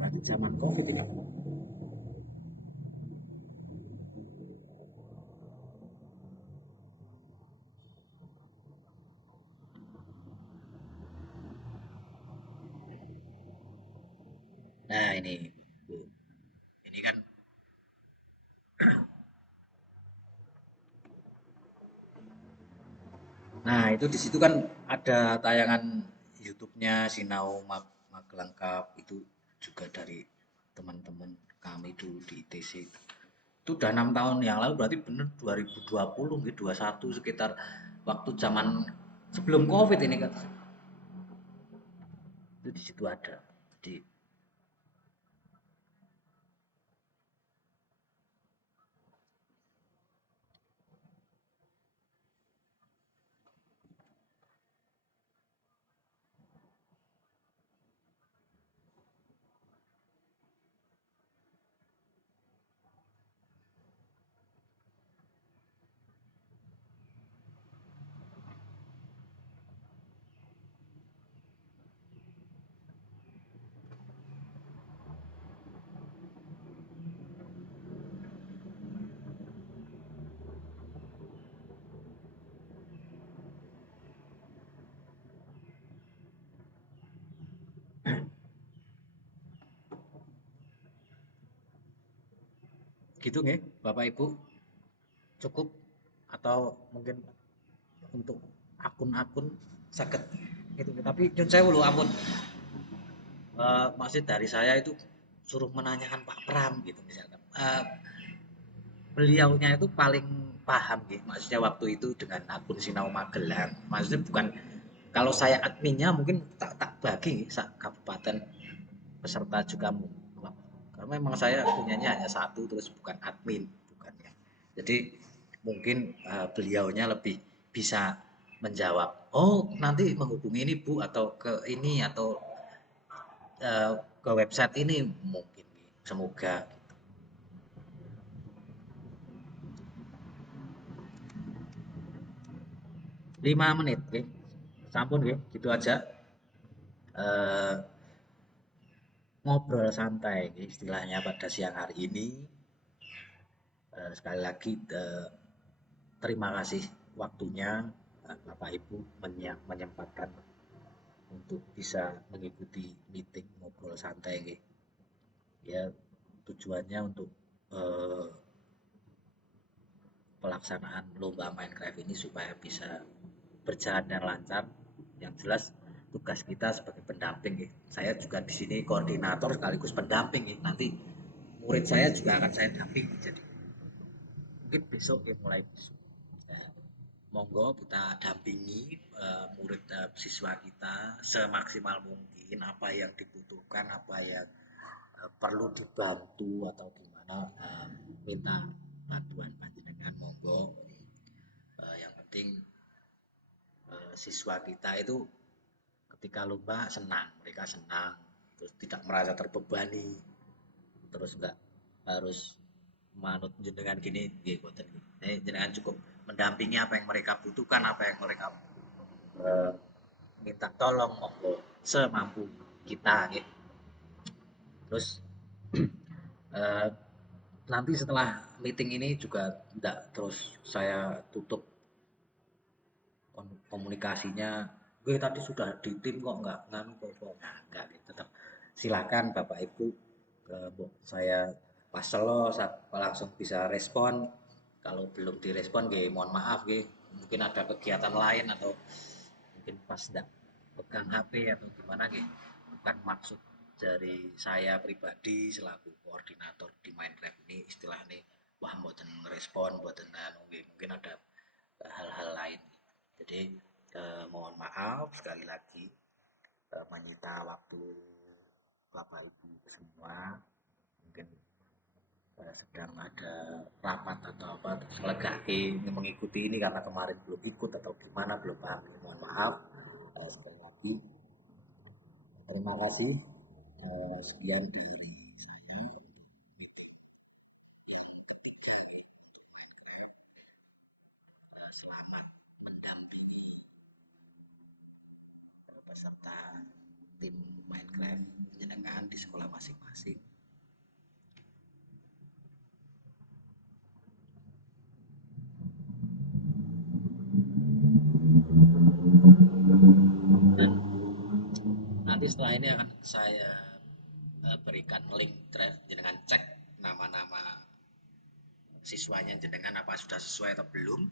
berarti zaman COVID ini. Nah ini Bu, ini kan, nah itu di situ kan ada tayangan YouTube-nya Sinau Magelang Cup, itu juga dari teman-teman kami dulu di ITC. Itu udah 6 tahun yang lalu, berarti bener 2020 gitu, 21 sekitar waktu zaman sebelum COVID ini kan. Itu di situ ada. Jadi gitu nggih, Bapak Ibu, cukup atau mungkin untuk akun-akun sakit itu. Tapi nyun sewu lho, ampun, maksud dari saya itu suruh menanyakan Pak Pram gitu misalkan. Beliaunya itu paling paham gitu. Maksudnya waktu itu dengan akun Sinau Magelang. Maksudnya bukan, kalau saya adminnya mungkin tak bagi sak kabupaten peserta juga karena memang saya punyanya hanya satu, terus bukan admin, bukan ya. Jadi mungkin beliaunya lebih bisa menjawab. Oh, nanti menghubungi ini Bu, atau ke ini, atau ke website ini mungkin. Semoga 5 menit, oke. Sampun, oke. Gitu aja. Eh, Ngobrol santai, istilahnya pada siang hari ini. Sekali lagi, terima kasih waktunya, Bapak Ibu menyempatkan untuk bisa mengikuti meeting ngobrol santai, nggih. Ya, tujuannya untuk eh, pelaksanaan lomba Minecraft ini supaya bisa berjalan dan lancar. Yang jelas tugas kita sebagai pendamping, nggih. Saya juga di sini koordinator sekaligus pendamping, nggih. Nanti murid saya juga akan saya damping. Jadi mungkin besok ya, mulai besok. Eh, Monggo kita dampingi murid siswa kita semaksimal mungkin, apa yang dibutuhkan, apa yang perlu dibantu atau gimana, minta bantuan panjenengan, monggo. Yang penting siswa kita itu ketika lomba senang, mereka senang, terus tidak merasa terbebani, terus enggak harus manut jenengan gini, gitu. Jenengan cukup mendampingi apa yang mereka butuhkan, apa yang mereka eh, minta tolong, monggo semampu kita, gitu. Terus eh, nanti setelah meeting ini juga enggak terus saya tutup komunikasinya. Gue tadi sudah di tim kok, enggak nganu kok, nah, enggak gitu. Tetap silakan Bapak Ibu, saya pas selo langsung bisa respon. Kalau belum direspon, gue mohon maaf, gue mungkin ada kegiatan lain, atau mungkin pas enggak pegang HP atau gimana, gue bukan maksud dari saya pribadi selaku koordinator di Minecraft ini istilahnya wah mboten respon, mboten anu, mungkin ada hal-hal lain. Jadi mohon maaf sekali lagi menyita waktu Bapak Ibu semua. Mungkin sedang ada rapat atau apa, terus legake mengikuti ini karena kemarin belum ikut atau gimana, belum paham. Mohon maaf sekali lagi. Terima kasih. Sekian dari saya untuk meeting yang ketiga. Selamat mendampingi peserta tim Minecraft jenengan di sekolah masing-masing. Nanti setelah ini akan saya berikan link jenengan cek nama-nama siswanya jenengan apa sudah sesuai atau belum,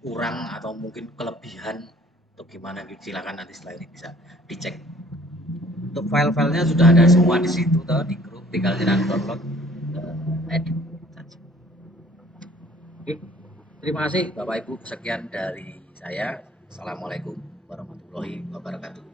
kurang atau mungkin kelebihan atau gimana, silakan nanti setelah ini bisa dicek. Untuk file-filenya sudah ada semua di situ toh, di grup, tinggal jenengan download, edit saja. Oke, terima kasih Bapak Ibu, sekian dari saya. Assalamualaikum warahmatullahi wabarakatuh.